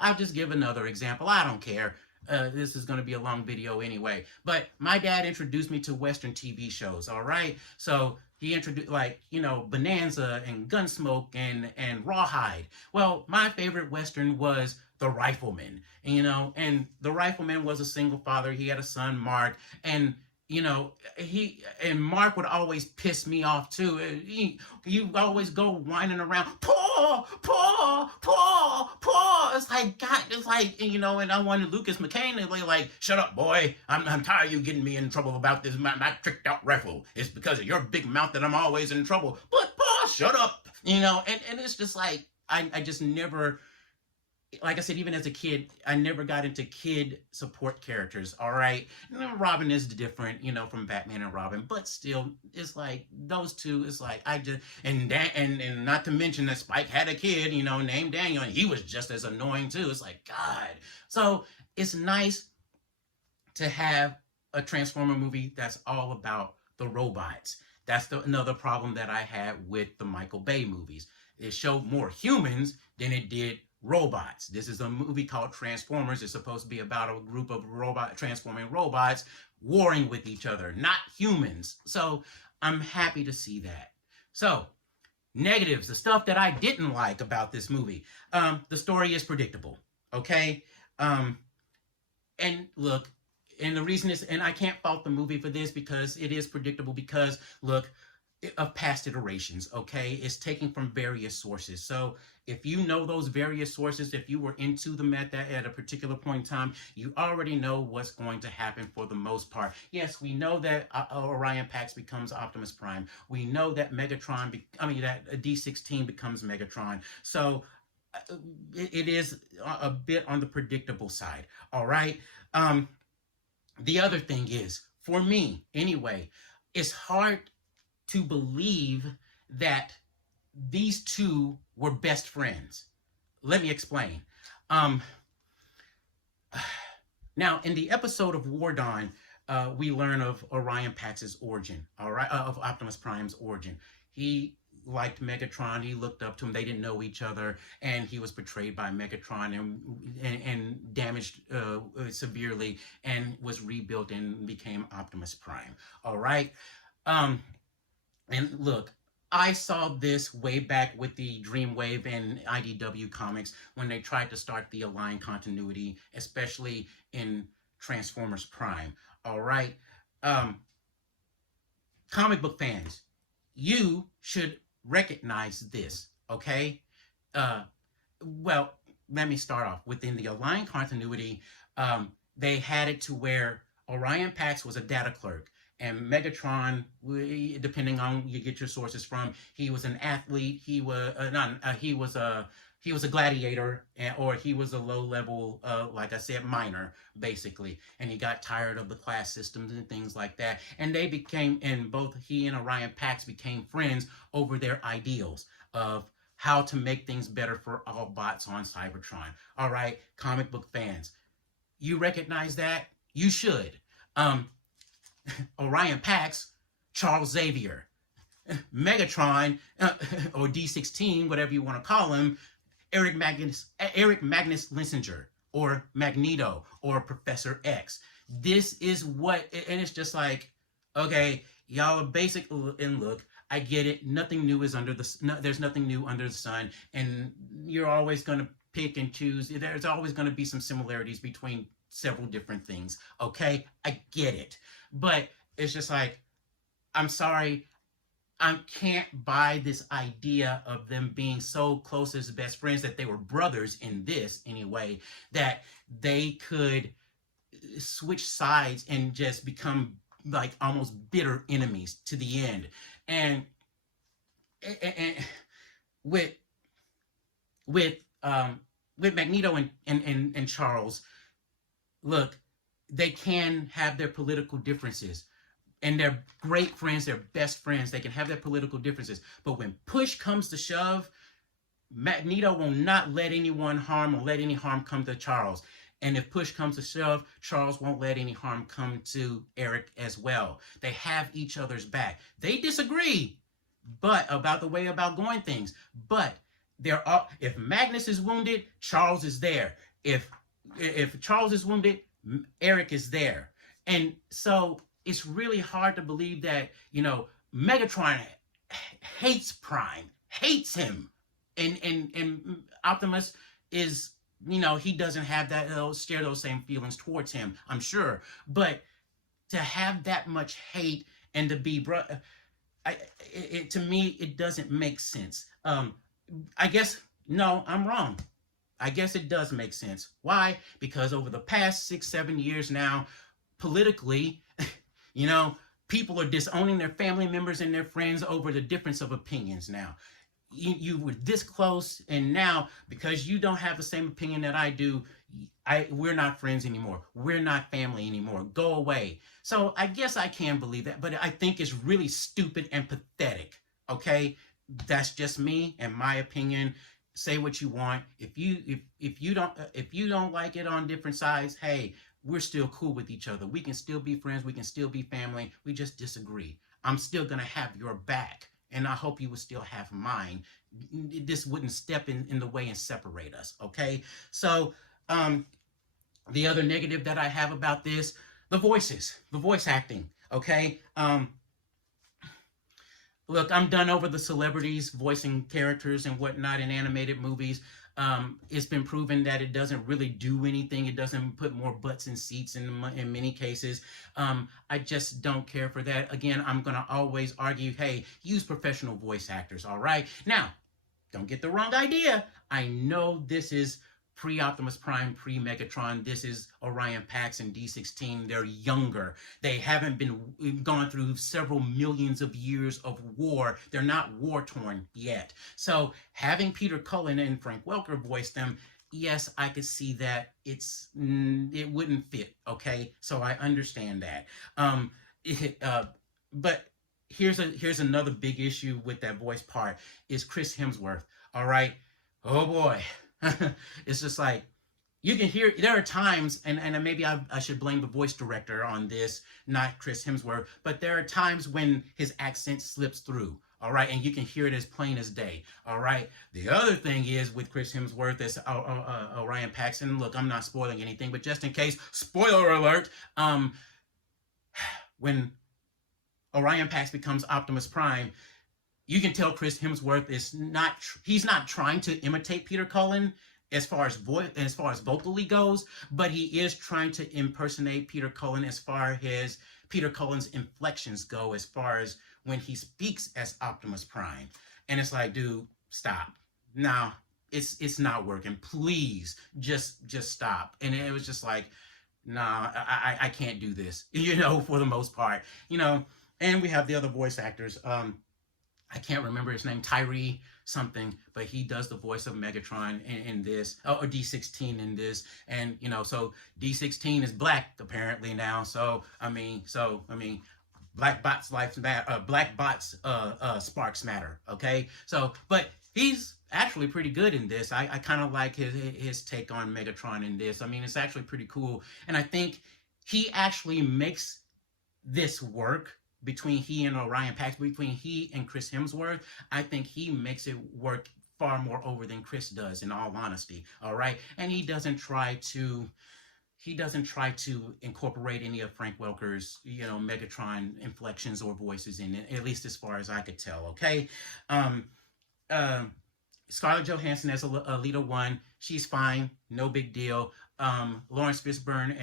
I'll just give another example. I don't care. This is going to be a long video anyway. But my dad introduced me to Western TV shows, all right? So he introduced, Bonanza and Gunsmoke and Rawhide. Well, my favorite Western was The Rifleman. And The Rifleman was a single father. He had a son, Mark, and Mark would always piss me off too. You always go whining around, Paw. It's like, God, and I wanted Lucas McCain to be like, shut up, boy. I'm tired of you getting me in trouble about this, my tricked out rifle. It's because of your big mouth that I'm always in trouble. But Paw, shut up. And it's just like, I just never like I said, even as a kid, I never got into kid support characters. All right, Robin is different, from Batman and Robin, but still, it's like those two. It's like I just and not to mention that Spike had a kid, named Daniel, and he was just as annoying too. It's like God. So it's nice to have a Transformer movie that's all about the robots. That's another problem that I had with the Michael Bay movies. It showed more humans than it did robots. This is a movie called Transformers. It's supposed to be about a group of transforming robots warring with each other, not humans. So I'm happy to see that. So negatives, the stuff that I didn't like about this movie. The story is predictable. Okay. And look, and the reason is, and I can't fault the movie for this because it is predictable because, look, of past iterations, okay? It's taken from various sources. So if you know those various sources, if you were into them at a particular point in time, you already know what's going to happen for the most part. Yes, we know that Orion Pax becomes Optimus Prime. We know that that D16 becomes Megatron. So it is a bit on the predictable side, all right? The other thing is, for me anyway, it's hard to believe that these two were best friends. Let me explain. Um, Now, in the episode of War Dawn, we learn of Orion Pax's origin, all right, of Optimus Prime's origin. He liked Megatron. He looked up to him. They didn't know each other, and he was betrayed by Megatron and damaged severely, and was rebuilt and became Optimus Prime. All right. And look, I saw this way back with the Dreamwave and IDW comics when they tried to start the Align continuity, especially in Transformers Prime. All right. Um, Comic book fans, you should recognize this, okay? Uh, well, let me start off. Within the Align continuity, they had it to where Orion Pax was a data clerk, and Megatron, depending on you get your sources from, he was an athlete. He was not. He was a gladiator, or he was a low level, like I said, miner, basically. And he got tired of the class systems and things like that. And they became, and both he and Orion Pax became friends over their ideals of how to make things better for all bots on Cybertron. All right, comic book fans, you recognize that? You should. Orion Pax, Charles Xavier. Megatron, or D16, whatever you want to call him, Eric Magnus Lissinger, or Magneto, or Professor X. This is what, and it's just like, okay, y'all are basic, and look, I get it. Nothing new is there's nothing new under the sun, and you're always going to pick and choose. There's always going to be some similarities between several different things. Okay, I get it, but it's just like, I'm sorry, I can't buy this idea of them being so close as best friends, that they were brothers in this anyway, that they could switch sides and just become like almost bitter enemies to the end. And, and with with with Magneto and Charles, look, they can have their political differences, and they're great friends, they're best friends. They can have their political differences, but when push comes to shove, Magneto will not let anyone harm or let any harm come to Charles. And if push comes to shove, Charles won't let any harm come to Eric as well. They have each other's back. They disagree, but about the way about going things. But if Magnus is wounded, Charles is there. If Charles is wounded, Eric is there. And so it's really hard to believe that, Megatron hates Prime, hates him. And Optimus is, he doesn't have that, share those same feelings towards him, I'm sure. But to have that much hate and to be, to me, it doesn't make sense. I guess, no, I'm wrong. I guess it does make sense. Why? Because over the past 6-7 years now, politically, people are disowning their family members and their friends over the difference of opinions now. you were this close, and now because you don't have the same opinion that I do, we're not friends anymore. We're not family anymore. Go away. So I guess I can believe that, but I think it's really stupid and pathetic. Okay, that's just me and my opinion. Say what you want. If you don't like it on different sides, hey, we're still cool with each other. We can still be friends. We can still be family. We just disagree. I'm still gonna have your back, and I hope you would still have mine. This wouldn't step in the way and separate us. Okay, so the other negative that I have about this, the voices, the voice acting. Okay, look, I'm done over the celebrities voicing characters and whatnot in animated movies. It's been proven that it doesn't really do anything. It doesn't put more butts in seats in many cases. I just don't care for that. Again, I'm going to always argue, hey, use professional voice actors, all right? Now, don't get the wrong idea. I know this is pre-Optimus Prime, pre-Megatron. This is Orion Pax and D16. They're younger. They haven't been gone through several millions of years of war. They're not war-torn yet. So having Peter Cullen and Frank Welker voice them, yes, I could see that it wouldn't fit. Okay, so I understand that. But here's another big issue with that voice part is Chris Hemsworth. All right, oh boy. It's just like you can hear there are times, and maybe I should blame the voice director on this, not Chris Hemsworth, but there are times when his accent slips through. All right, and you can hear it as plain as day. All right. The other thing is with Chris Hemsworth as Orion Paxton. Look, I'm not spoiling anything, but just in case, spoiler alert. When Orion Pax becomes Optimus Prime, you can tell Chris Hemsworth is not he's not trying to imitate Peter Cullen as far as vocally goes, but he is trying to impersonate Peter Cullen as far as Peter Cullen's inflections go, as far as when he speaks as Optimus Prime. And it's like, dude, stop. Now it's not working. Please just stop. And it was just like, nah, I can't do this, for the most part. And we have the other voice actors. I can't remember his name, Tyree something, but he does the voice of Megatron in this, or D16 in this, and so D16 is black apparently now. So I mean, black bots life matter, black bots sparks matter. Okay, so but he's actually pretty good in this. I kind of like his take on Megatron in this. I mean, it's actually pretty cool, and I think he actually makes this work between he and Orion Pax, between he and Chris Hemsworth. I think he makes it work far more over than Chris does, in all honesty. All right, and he doesn't try to incorporate any of Frank Welker's Megatron inflections or voices in it, at least as far as I could tell. Okay. um Scarlett Johansson as Alita 1, she's fine, no big deal. Lawrence Fishburne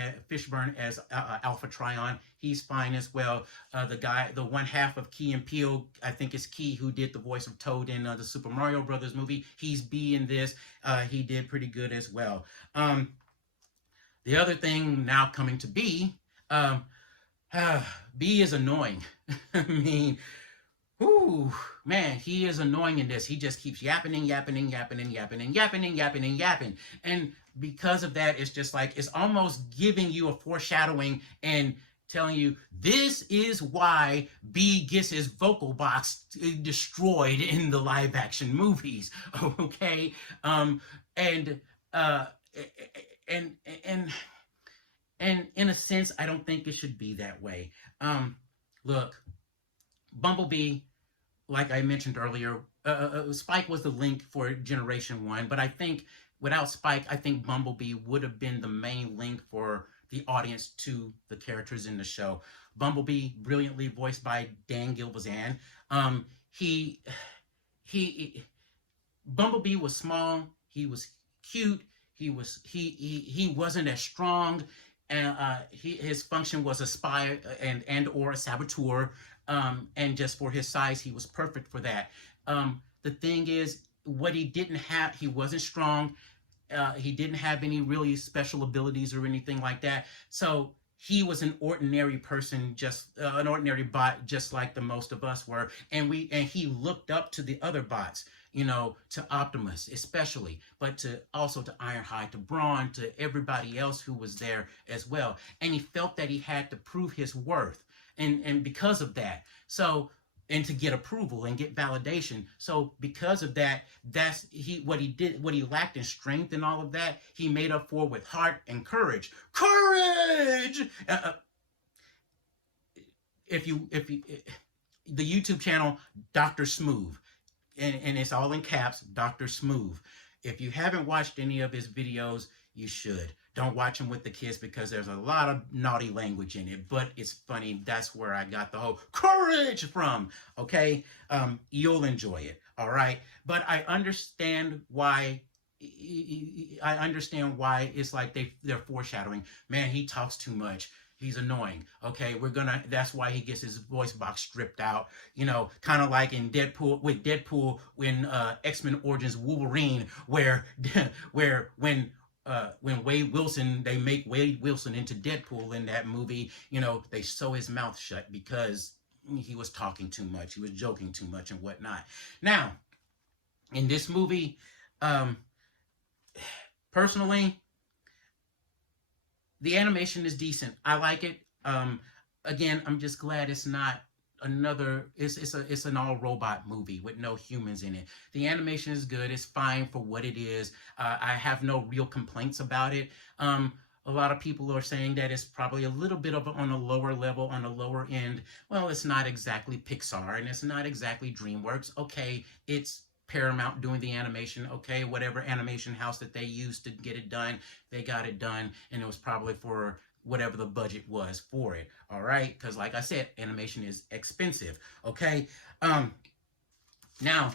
as Alpha Trion, he's fine as well. The one half of Key and Peele, I think is Key, who did the voice of Toad in the Super Mario Brothers movie. He's B in this. He did pretty good as well. The other thing now coming to B, B is annoying. I mean, ooh, man, he is annoying in this. He just keeps yapping. And because of that, it's just like, it's almost giving you a foreshadowing and telling you this is why B gets his vocal box destroyed in the live action movies. Okay. And in a sense, I don't think it should be that way. Look, Bumblebee, like I mentioned earlier, Spike was the link for Generation 1, but I think without Spike, I think Bumblebee would have been the main link for the audience to the characters in the show. Bumblebee, brilliantly voiced by Dan Gilvezan. He Bumblebee was small, he was cute, he wasn't as strong, and his function was a spy and or a saboteur. And just for his size, he was perfect for that. The thing is, what he didn't have, he wasn't strong. He didn't have any really special abilities or anything like that. So he was an ordinary person, just an ordinary bot, just like the most of us were. And he looked up to the other bots. to Optimus especially, but to also to Ironhide, to Brawn, to everybody else who was there as well. And he felt that he had to prove his worth, and because of that, so and to get approval and get validation. So because of that, that's what he lacked in strength and all of that, he made up for with heart and courage. Courage. If you the YouTube channel Dr. Smooth, and it's all in caps, Dr. Smooth. If you haven't watched any of his videos, you should. Don't watch them with the kids because there's a lot of naughty language in it, but it's funny. That's where I got the whole courage from. Okay, you'll enjoy it. All right, but I understand why. I understand why it's like they're foreshadowing. Man, he talks too much. He's annoying. Okay, that's why he gets his voice box stripped out. Kind of like in Deadpool when X-Men Origins Wolverine, where when Wade Wilson, they make Wade Wilson into Deadpool in that movie, they sew his mouth shut because he was talking too much, he was joking too much and whatnot. Now, in this movie, personally, the animation is decent. I like it. Again, I'm just glad it's not it's an all robot movie with no humans in it. The animation is good. It's fine for what it is. I have no real complaints about it. A lot of people are saying that it's probably a little bit of on a lower level, on a lower end. Well, it's not exactly Pixar and it's not exactly DreamWorks. Okay, it's Paramount doing the animation. Okay, whatever animation house that they used to get it done, they got it done, and it was probably for whatever the budget was for it. All right, because like I said, animation is expensive. Okay, now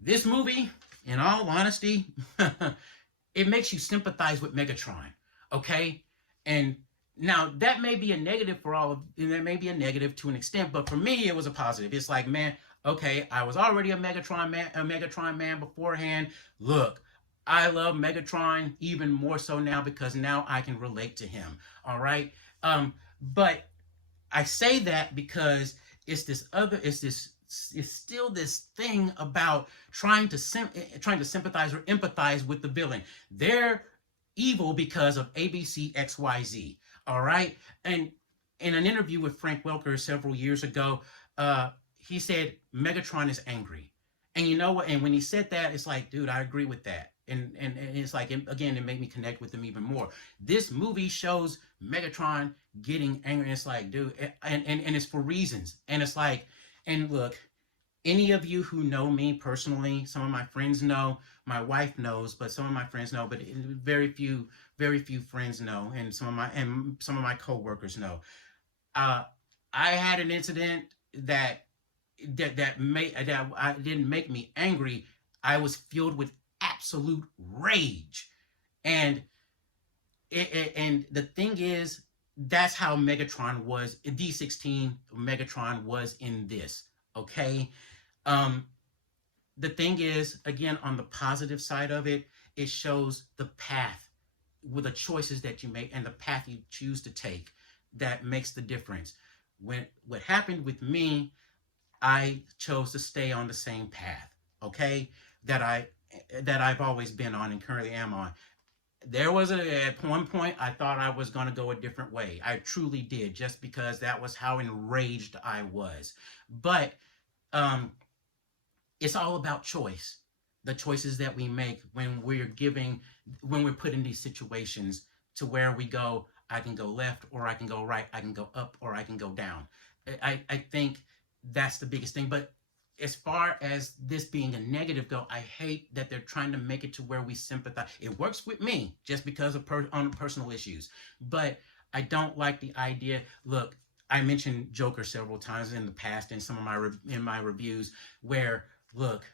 this movie, in all honesty, it makes you sympathize with Megatron. Okay, and now that may be a negative that may be a negative to an extent, but for me it was a positive. It's like, man, okay, I was already a Megatron man beforehand. Look, I love Megatron even more so now because now I can relate to him. All right, but I say that because it's still this thing about trying to sympathize or empathize with the villain. They're evil because of ABCXYZ. All right, and in an interview with Frank Welker several years ago, he said Megatron is angry, and you know what? And when he said that, it's like, dude, I agree with that. And it's like, again, it made me connect with him even more. This movie shows Megatron getting angry. And it's like, dude, and it's for reasons. And it's like, and look, any of you who know me personally, some of my friends know, my wife knows, but some of my friends know, but very few friends know, and some of my coworkers know. I had an incident that didn't make me angry. I was filled with absolute rage, and and the thing is, that's how Megatron was. D16 Megatron was in this. Okay, the thing is, again, on the positive side of it, it shows the path with the choices that you make and the path you choose to take that makes the difference. What happened with me, I chose to stay on the same path, okay, that I've always been on and currently am on. There was at one point I thought I was going to go a different way. I truly did, just because that was how enraged I was. But it's all about choice. The choices that we make when we're put in these situations to where we go, I can go left or I can go right, I can go up or I can go down. I think that's the biggest thing. But as far as this being a negative go, I hate that they're trying to make it to where we sympathize. It works with me just because of on personal issues, but I don't like the idea. Look, I mentioned Joker several times in the past in some of my reviews, where look,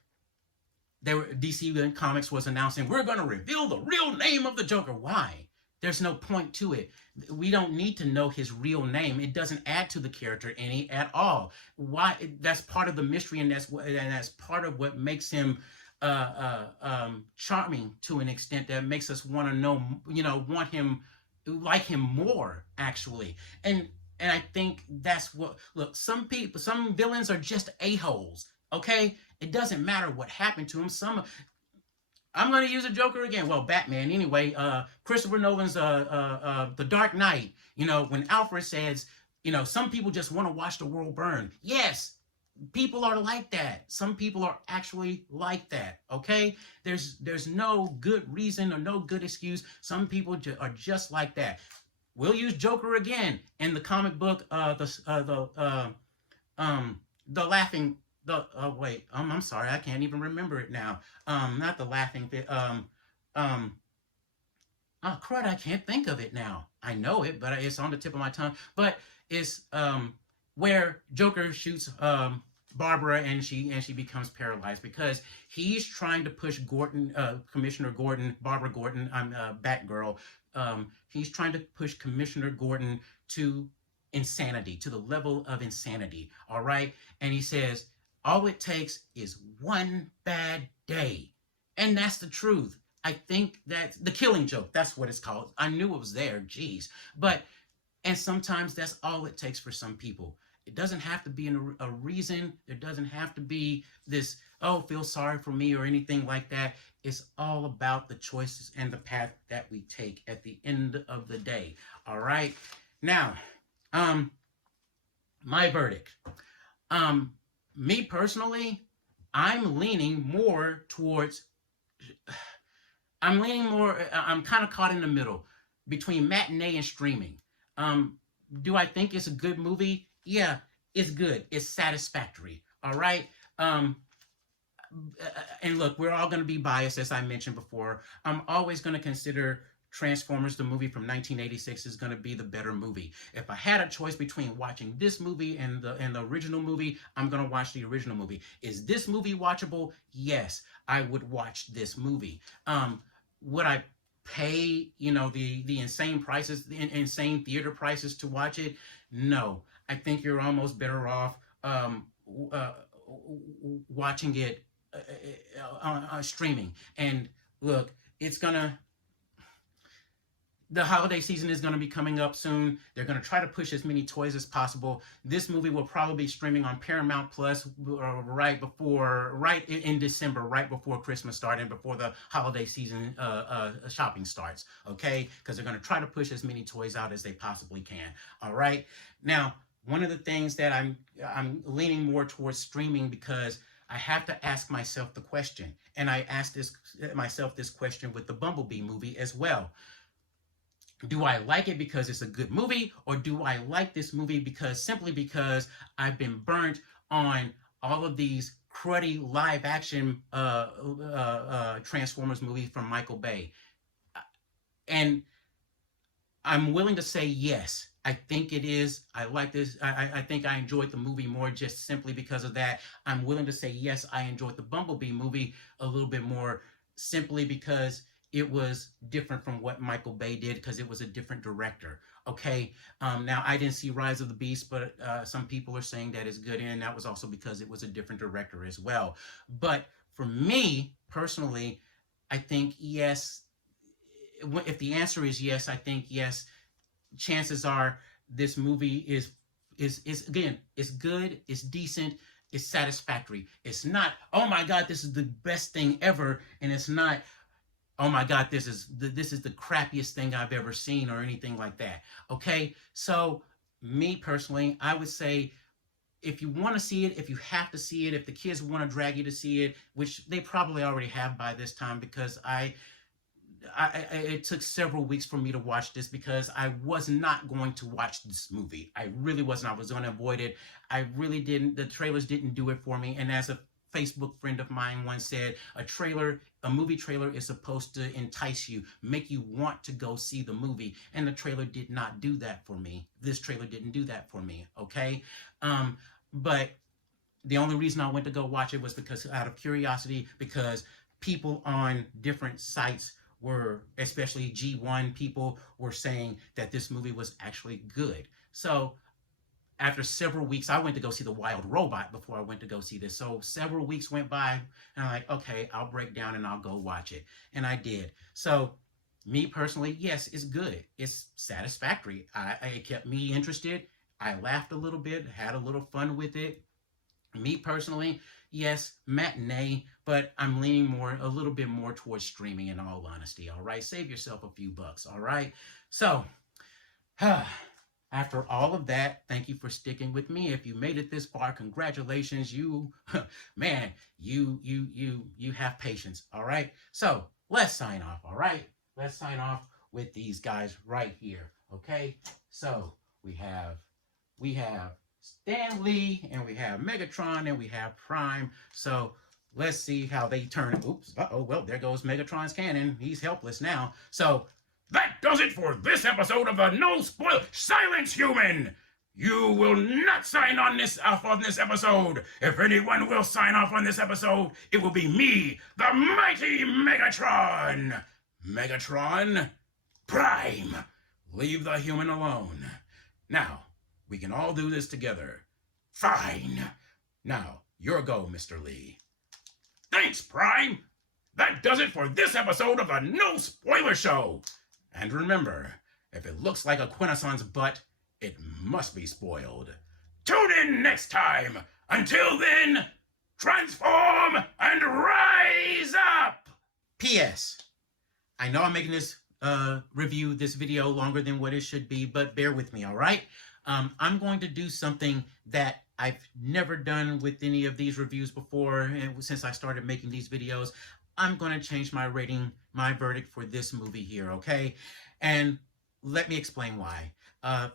DC Comics was announcing we're going to reveal the real name of the Joker. Why? There's no point to it. We don't need to know his real name. It doesn't add to the character any at all. Why? That's part of the mystery, and that's part of what makes him charming to an extent that makes us want to know, want him, like him more, actually. And I think that's what. Look, some villains are just a-holes. Okay, It doesn't matter what happened to him. I'm going to use a Joker again. Well, Batman anyway. Christopher Nolan's The Dark Knight. You know, when Alfred says, you know, some people just want to watch the world burn. Yes, people are like that. Some people are actually like that. Okay, there's no good reason or no good excuse. Some people are just like that. We'll use Joker again in the comic book. The laughing. The wait. I'm sorry. I can't even remember it now. Not the laughing bit. Um. Oh crud! I can't think of it now. I know it, but it's on the tip of my tongue. But it's where Joker shoots Barbara and she becomes paralyzed because he's trying to push Gordon, Commissioner Gordon, Barbara Gordon, I'm Batgirl. He's trying to push Commissioner Gordon to insanity, to the level of insanity. All right, and he says all it takes is one bad day, and that's the truth. I think that the Killing Joke, that's what it's called. I knew it was there, geez. But and sometimes that's all it takes for some people. It doesn't have to be a reason. There doesn't have to be this, oh, feel sorry for me or anything like that. It's all about the choices and the path that we take at the end of the day. All right. Now, my verdict. Me personally, I'm leaning more towards, I'm kind of caught in the middle between matinee and streaming. Do I think it's a good movie? Yeah, it's good. It's satisfactory. All right. And look, we're all going to be biased, as I mentioned before. I'm always going to consider Transformers, the movie from 1986, is going to be the better movie. If I had a choice between watching this movie and the original movie, I'm going to watch the original movie. Is this movie watchable? Yes, I would watch this movie. Would I pay, you know, the insane prices, the insane theater prices to watch it? No, I think you're almost better off watching it on streaming. And look, it's gonna the holiday season is going to be coming up soon. They're going to try to push as many toys as possible. This movie will probably be streaming on Paramount Plus right in December, right before Christmas starts and before the holiday season shopping starts. Okay, because they're going to try to push as many toys out as they possibly can. All right. Now, one of the things that I'm leaning more towards streaming because I have to ask myself the question, and I asked myself this question with the Bumblebee movie as well. Do I like it because it's a good movie, or do I like this movie simply because I've been burnt on all of these cruddy live action Transformers movies from Michael Bay? And I'm willing to say yes. I think it is. I like this. I think I enjoyed the movie more just simply because of that. I'm willing to say yes, I enjoyed the Bumblebee movie a little bit more simply because it was different from what Michael Bay did because it was a different director. Okay. Now, I didn't see Rise of the Beast, but some people are saying that it's good, and that was also because it was a different director as well. But for me personally, I think yes. If the answer is yes, I think yes. Chances are this movie is again, it's good, it's decent, it's satisfactory. It's not, oh my God, this is the best thing ever, and it's not, oh my God, this is the crappiest thing I've ever seen or anything like that. Okay, so me personally, I would say if you want to see it, if you have to see it, if the kids want to drag you to see it, which they probably already have by this time, because it took several weeks for me to watch this because I was not going to watch this movie. I really wasn't. I was going to avoid it. I really didn't. The trailers didn't do it for me. And as a Facebook friend of mine once said, a movie trailer is supposed to entice you, make you want to go see the movie. And the trailer did not do that for me. This trailer didn't do that for me. Okay. But the only reason I went to go watch it was because out of curiosity, because people on different sites were, especially G1 people, were saying that this movie was actually good. So after several weeks, I went to go see The Wild Robot before I went to go see this. So several weeks went by, and I'm like, okay, I'll break down and I'll go watch it. And I did. So me personally, yes, it's good. It's satisfactory. It kept me interested. I laughed a little bit, had a little fun with it. Me personally, Yes, matinee, but I'm leaning a little bit more towards streaming in all honesty, all right? Save yourself a few bucks, all right? So, after all of that, thank you for sticking with me. If you made it this far, congratulations. You, man, you have patience, all right? So, let's sign off, all right? Let's sign off with these guys right here, okay? So, we have Stan Lee, and we have Megatron, and we have Prime. So let's see how they turn. Oops. Uh-oh. Well, there goes Megatron's cannon. He's helpless now. So that does it for this episode of the No Spoil Silence Human. You will not sign on this off on this episode. If anyone will sign off on this episode, it will be me, the mighty Megatron. Megatron Prime. Leave the human alone. Now, we can all do this together. Fine. Now, your go, Mr. Lee. Thanks, Prime. That does it for this episode of the No Spoiler Show. And remember, if it looks like a Quintesson's butt, it must be spoiled. Tune in next time. Until then, transform and rise up. P.S. I know I'm making this this video longer than what it should be, but bear with me, all right? I'm going to do something that I've never done with any of these reviews before, and since I started making these videos. I'm going to change my rating, my verdict for this movie here, okay? And let me explain why.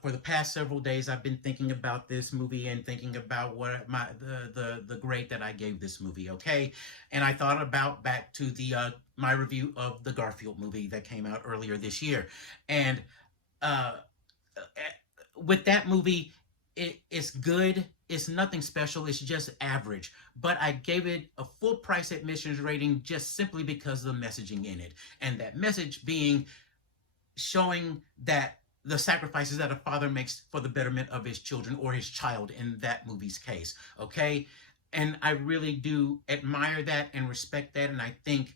For the past several days, I've been thinking about this movie and thinking about what the grade that I gave this movie, okay? And I thought about back to the my review of the Garfield movie that came out earlier this year, and with that movie, it's good. It's nothing special. It's just average. But I gave it a full price admissions rating just simply because of the messaging in it, and that message being showing that the sacrifices that a father makes for the betterment of his children, or his child in that movie's case, okay? And I really do admire that and respect that, and I think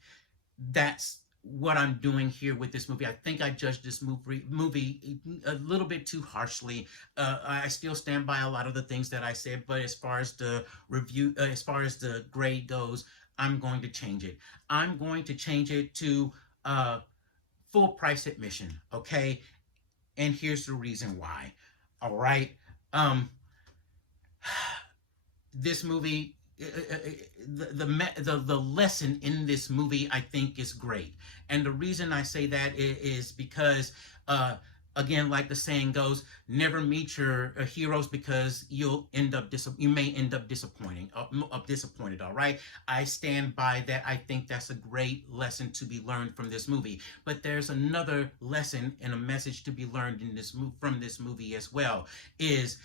that's what I'm doing here with this movie. I think I judged this movie a little bit too harshly. I still stand by a lot of the things that I said, but as far as the review, as far as the grade goes, I'm going to change it. I'm going to change it to full price admission, okay? And here's the reason why. All right. This movie, the lesson in this movie, I think, is great. And the reason I say that is because, again, like the saying goes, never meet your heroes, because you may end up disappointed. All right. I stand by that. I think that's a great lesson to be learned from this movie. But there's another lesson and a message to be learned in from this movie as well. Is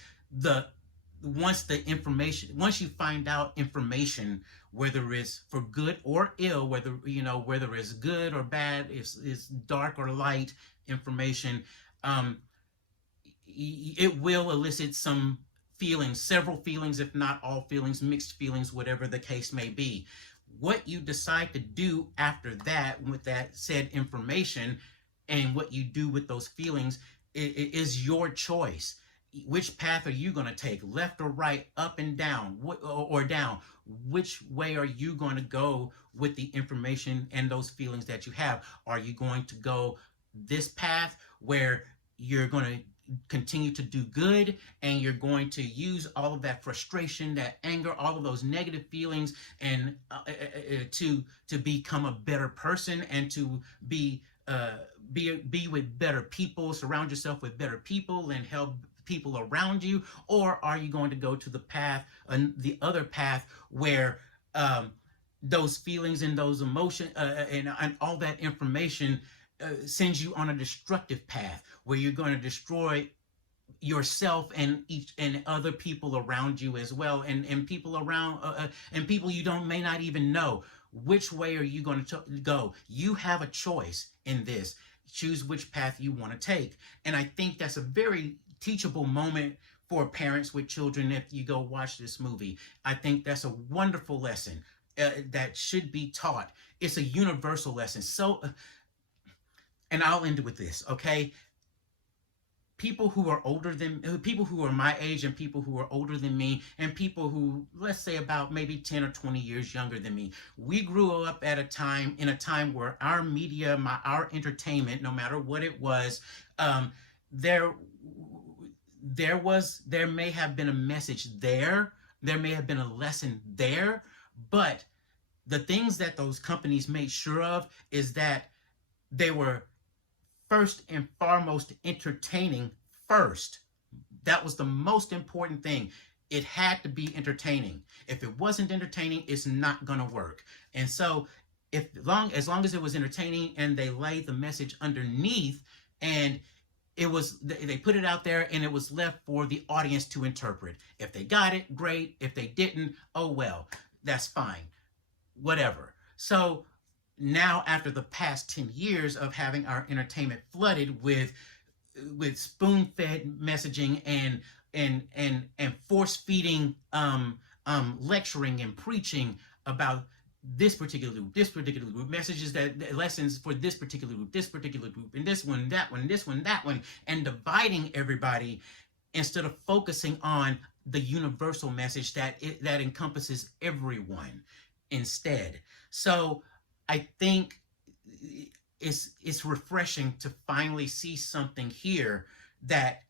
once you find out information, whether it's for good or ill, whether it's good or bad, is dark or light information, it will elicit some feelings, several feelings, if not all feelings, mixed feelings, whatever the case may be. What you decide to do after that with that said information, and what you do with those feelings, is your choice. Which path are you going to take, left or right, up and down, or down? Which way are you going to go with the information and those feelings that you have? Are you going to go this path where you're going to continue to do good, and you're going to use all of that frustration, that anger, all of those negative feelings, and to become a better person, and to be with better people, surround yourself with better people, and help people around you? Or are you going to go to the other path, where those feelings and those emotions and all that information sends you on a destructive path, where you're going to destroy yourself and other people around you as well, and people around and people you may not even know? Which way are you going to go? You have a choice in this. Choose which path you want to take. And I think that's a very teachable moment for parents with children. If you go watch this movie, I think that's a wonderful lesson that should be taught. It's a universal lesson. So, and I'll end with this, okay? people who are older than people who are my age and people who are older than me and people who, let's say, about maybe 10 or 20 years younger than me, we grew up at a time where our media, our entertainment, no matter what it was, um, there there may have been a message there may have been a lesson there, but the things that those companies made sure of is that they were first and foremost entertaining first. That was the most important thing. It had to be entertaining. If it wasn't entertaining, it's not going to work. And so, as long as it was entertaining and they laid the message underneath, and they put it out there and it was left for the audience to interpret. If they got it, great. If they didn't, oh well, that's fine. Whatever. So now, after the past 10 years of having our entertainment flooded with spoon-fed messaging and force-feeding lecturing and preaching about this particular group, messages that lessons for this particular group, and this one, that one, this one, that one, and dividing everybody instead of focusing on the universal message that encompasses everyone instead. So I think it's refreshing to finally see something here that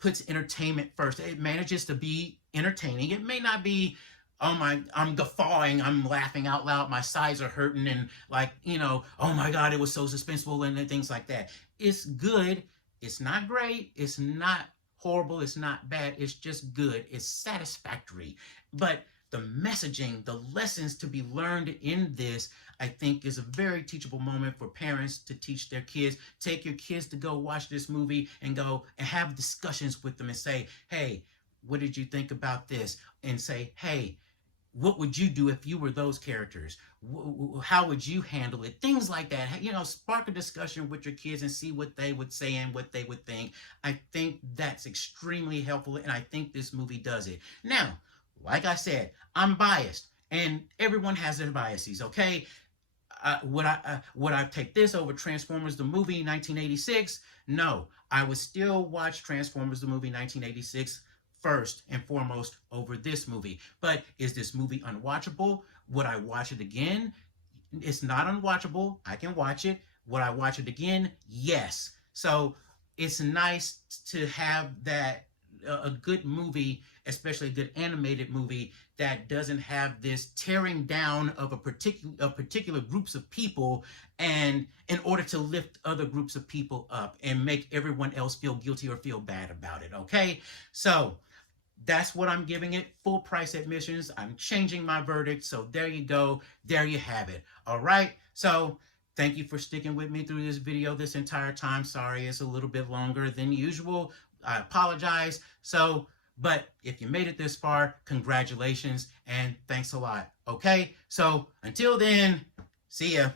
puts entertainment first. It manages to be entertaining. It may not be, oh my, I'm guffawing, I'm laughing out loud, my sides are hurting, and like, oh my God, it was so suspenseful and things like that. It's good. It's not great. It's not horrible. It's not bad. It's just good. It's satisfactory. But the messaging, the lessons to be learned in this, I think, is a very teachable moment for parents to teach their kids. Take your kids to go watch this movie and go and have discussions with them and say, hey, what did you think about this? And say, hey, what would you do if you were those characters? How would you handle it? Things like that. Spark a discussion with your kids and see what they would say and what they would think. I think that's extremely helpful, and I think this movie does it. Now, like I said, I'm biased, and everyone has their biases, okay? Would I take this over Transformers the movie 1986? No, I would still watch Transformers the movie 1986 first and foremost over this movie. But is this movie unwatchable? Would I watch it again? It's not unwatchable. I can watch it. Would I watch it again? Yes. So it's nice to have that a good movie, especially a good animated movie, that doesn't have this tearing down of particular groups of people, and in order to lift other groups of people up and make everyone else feel guilty or feel bad about it. Okay, so that's what I'm giving it. Full price admissions. I'm changing my verdict. So there you go. There you have it. All right. So thank you for sticking with me through this video this entire time. Sorry, it's a little bit longer than usual. I apologize. So, but if you made it this far, congratulations and thanks a lot. Okay. So until then, see ya.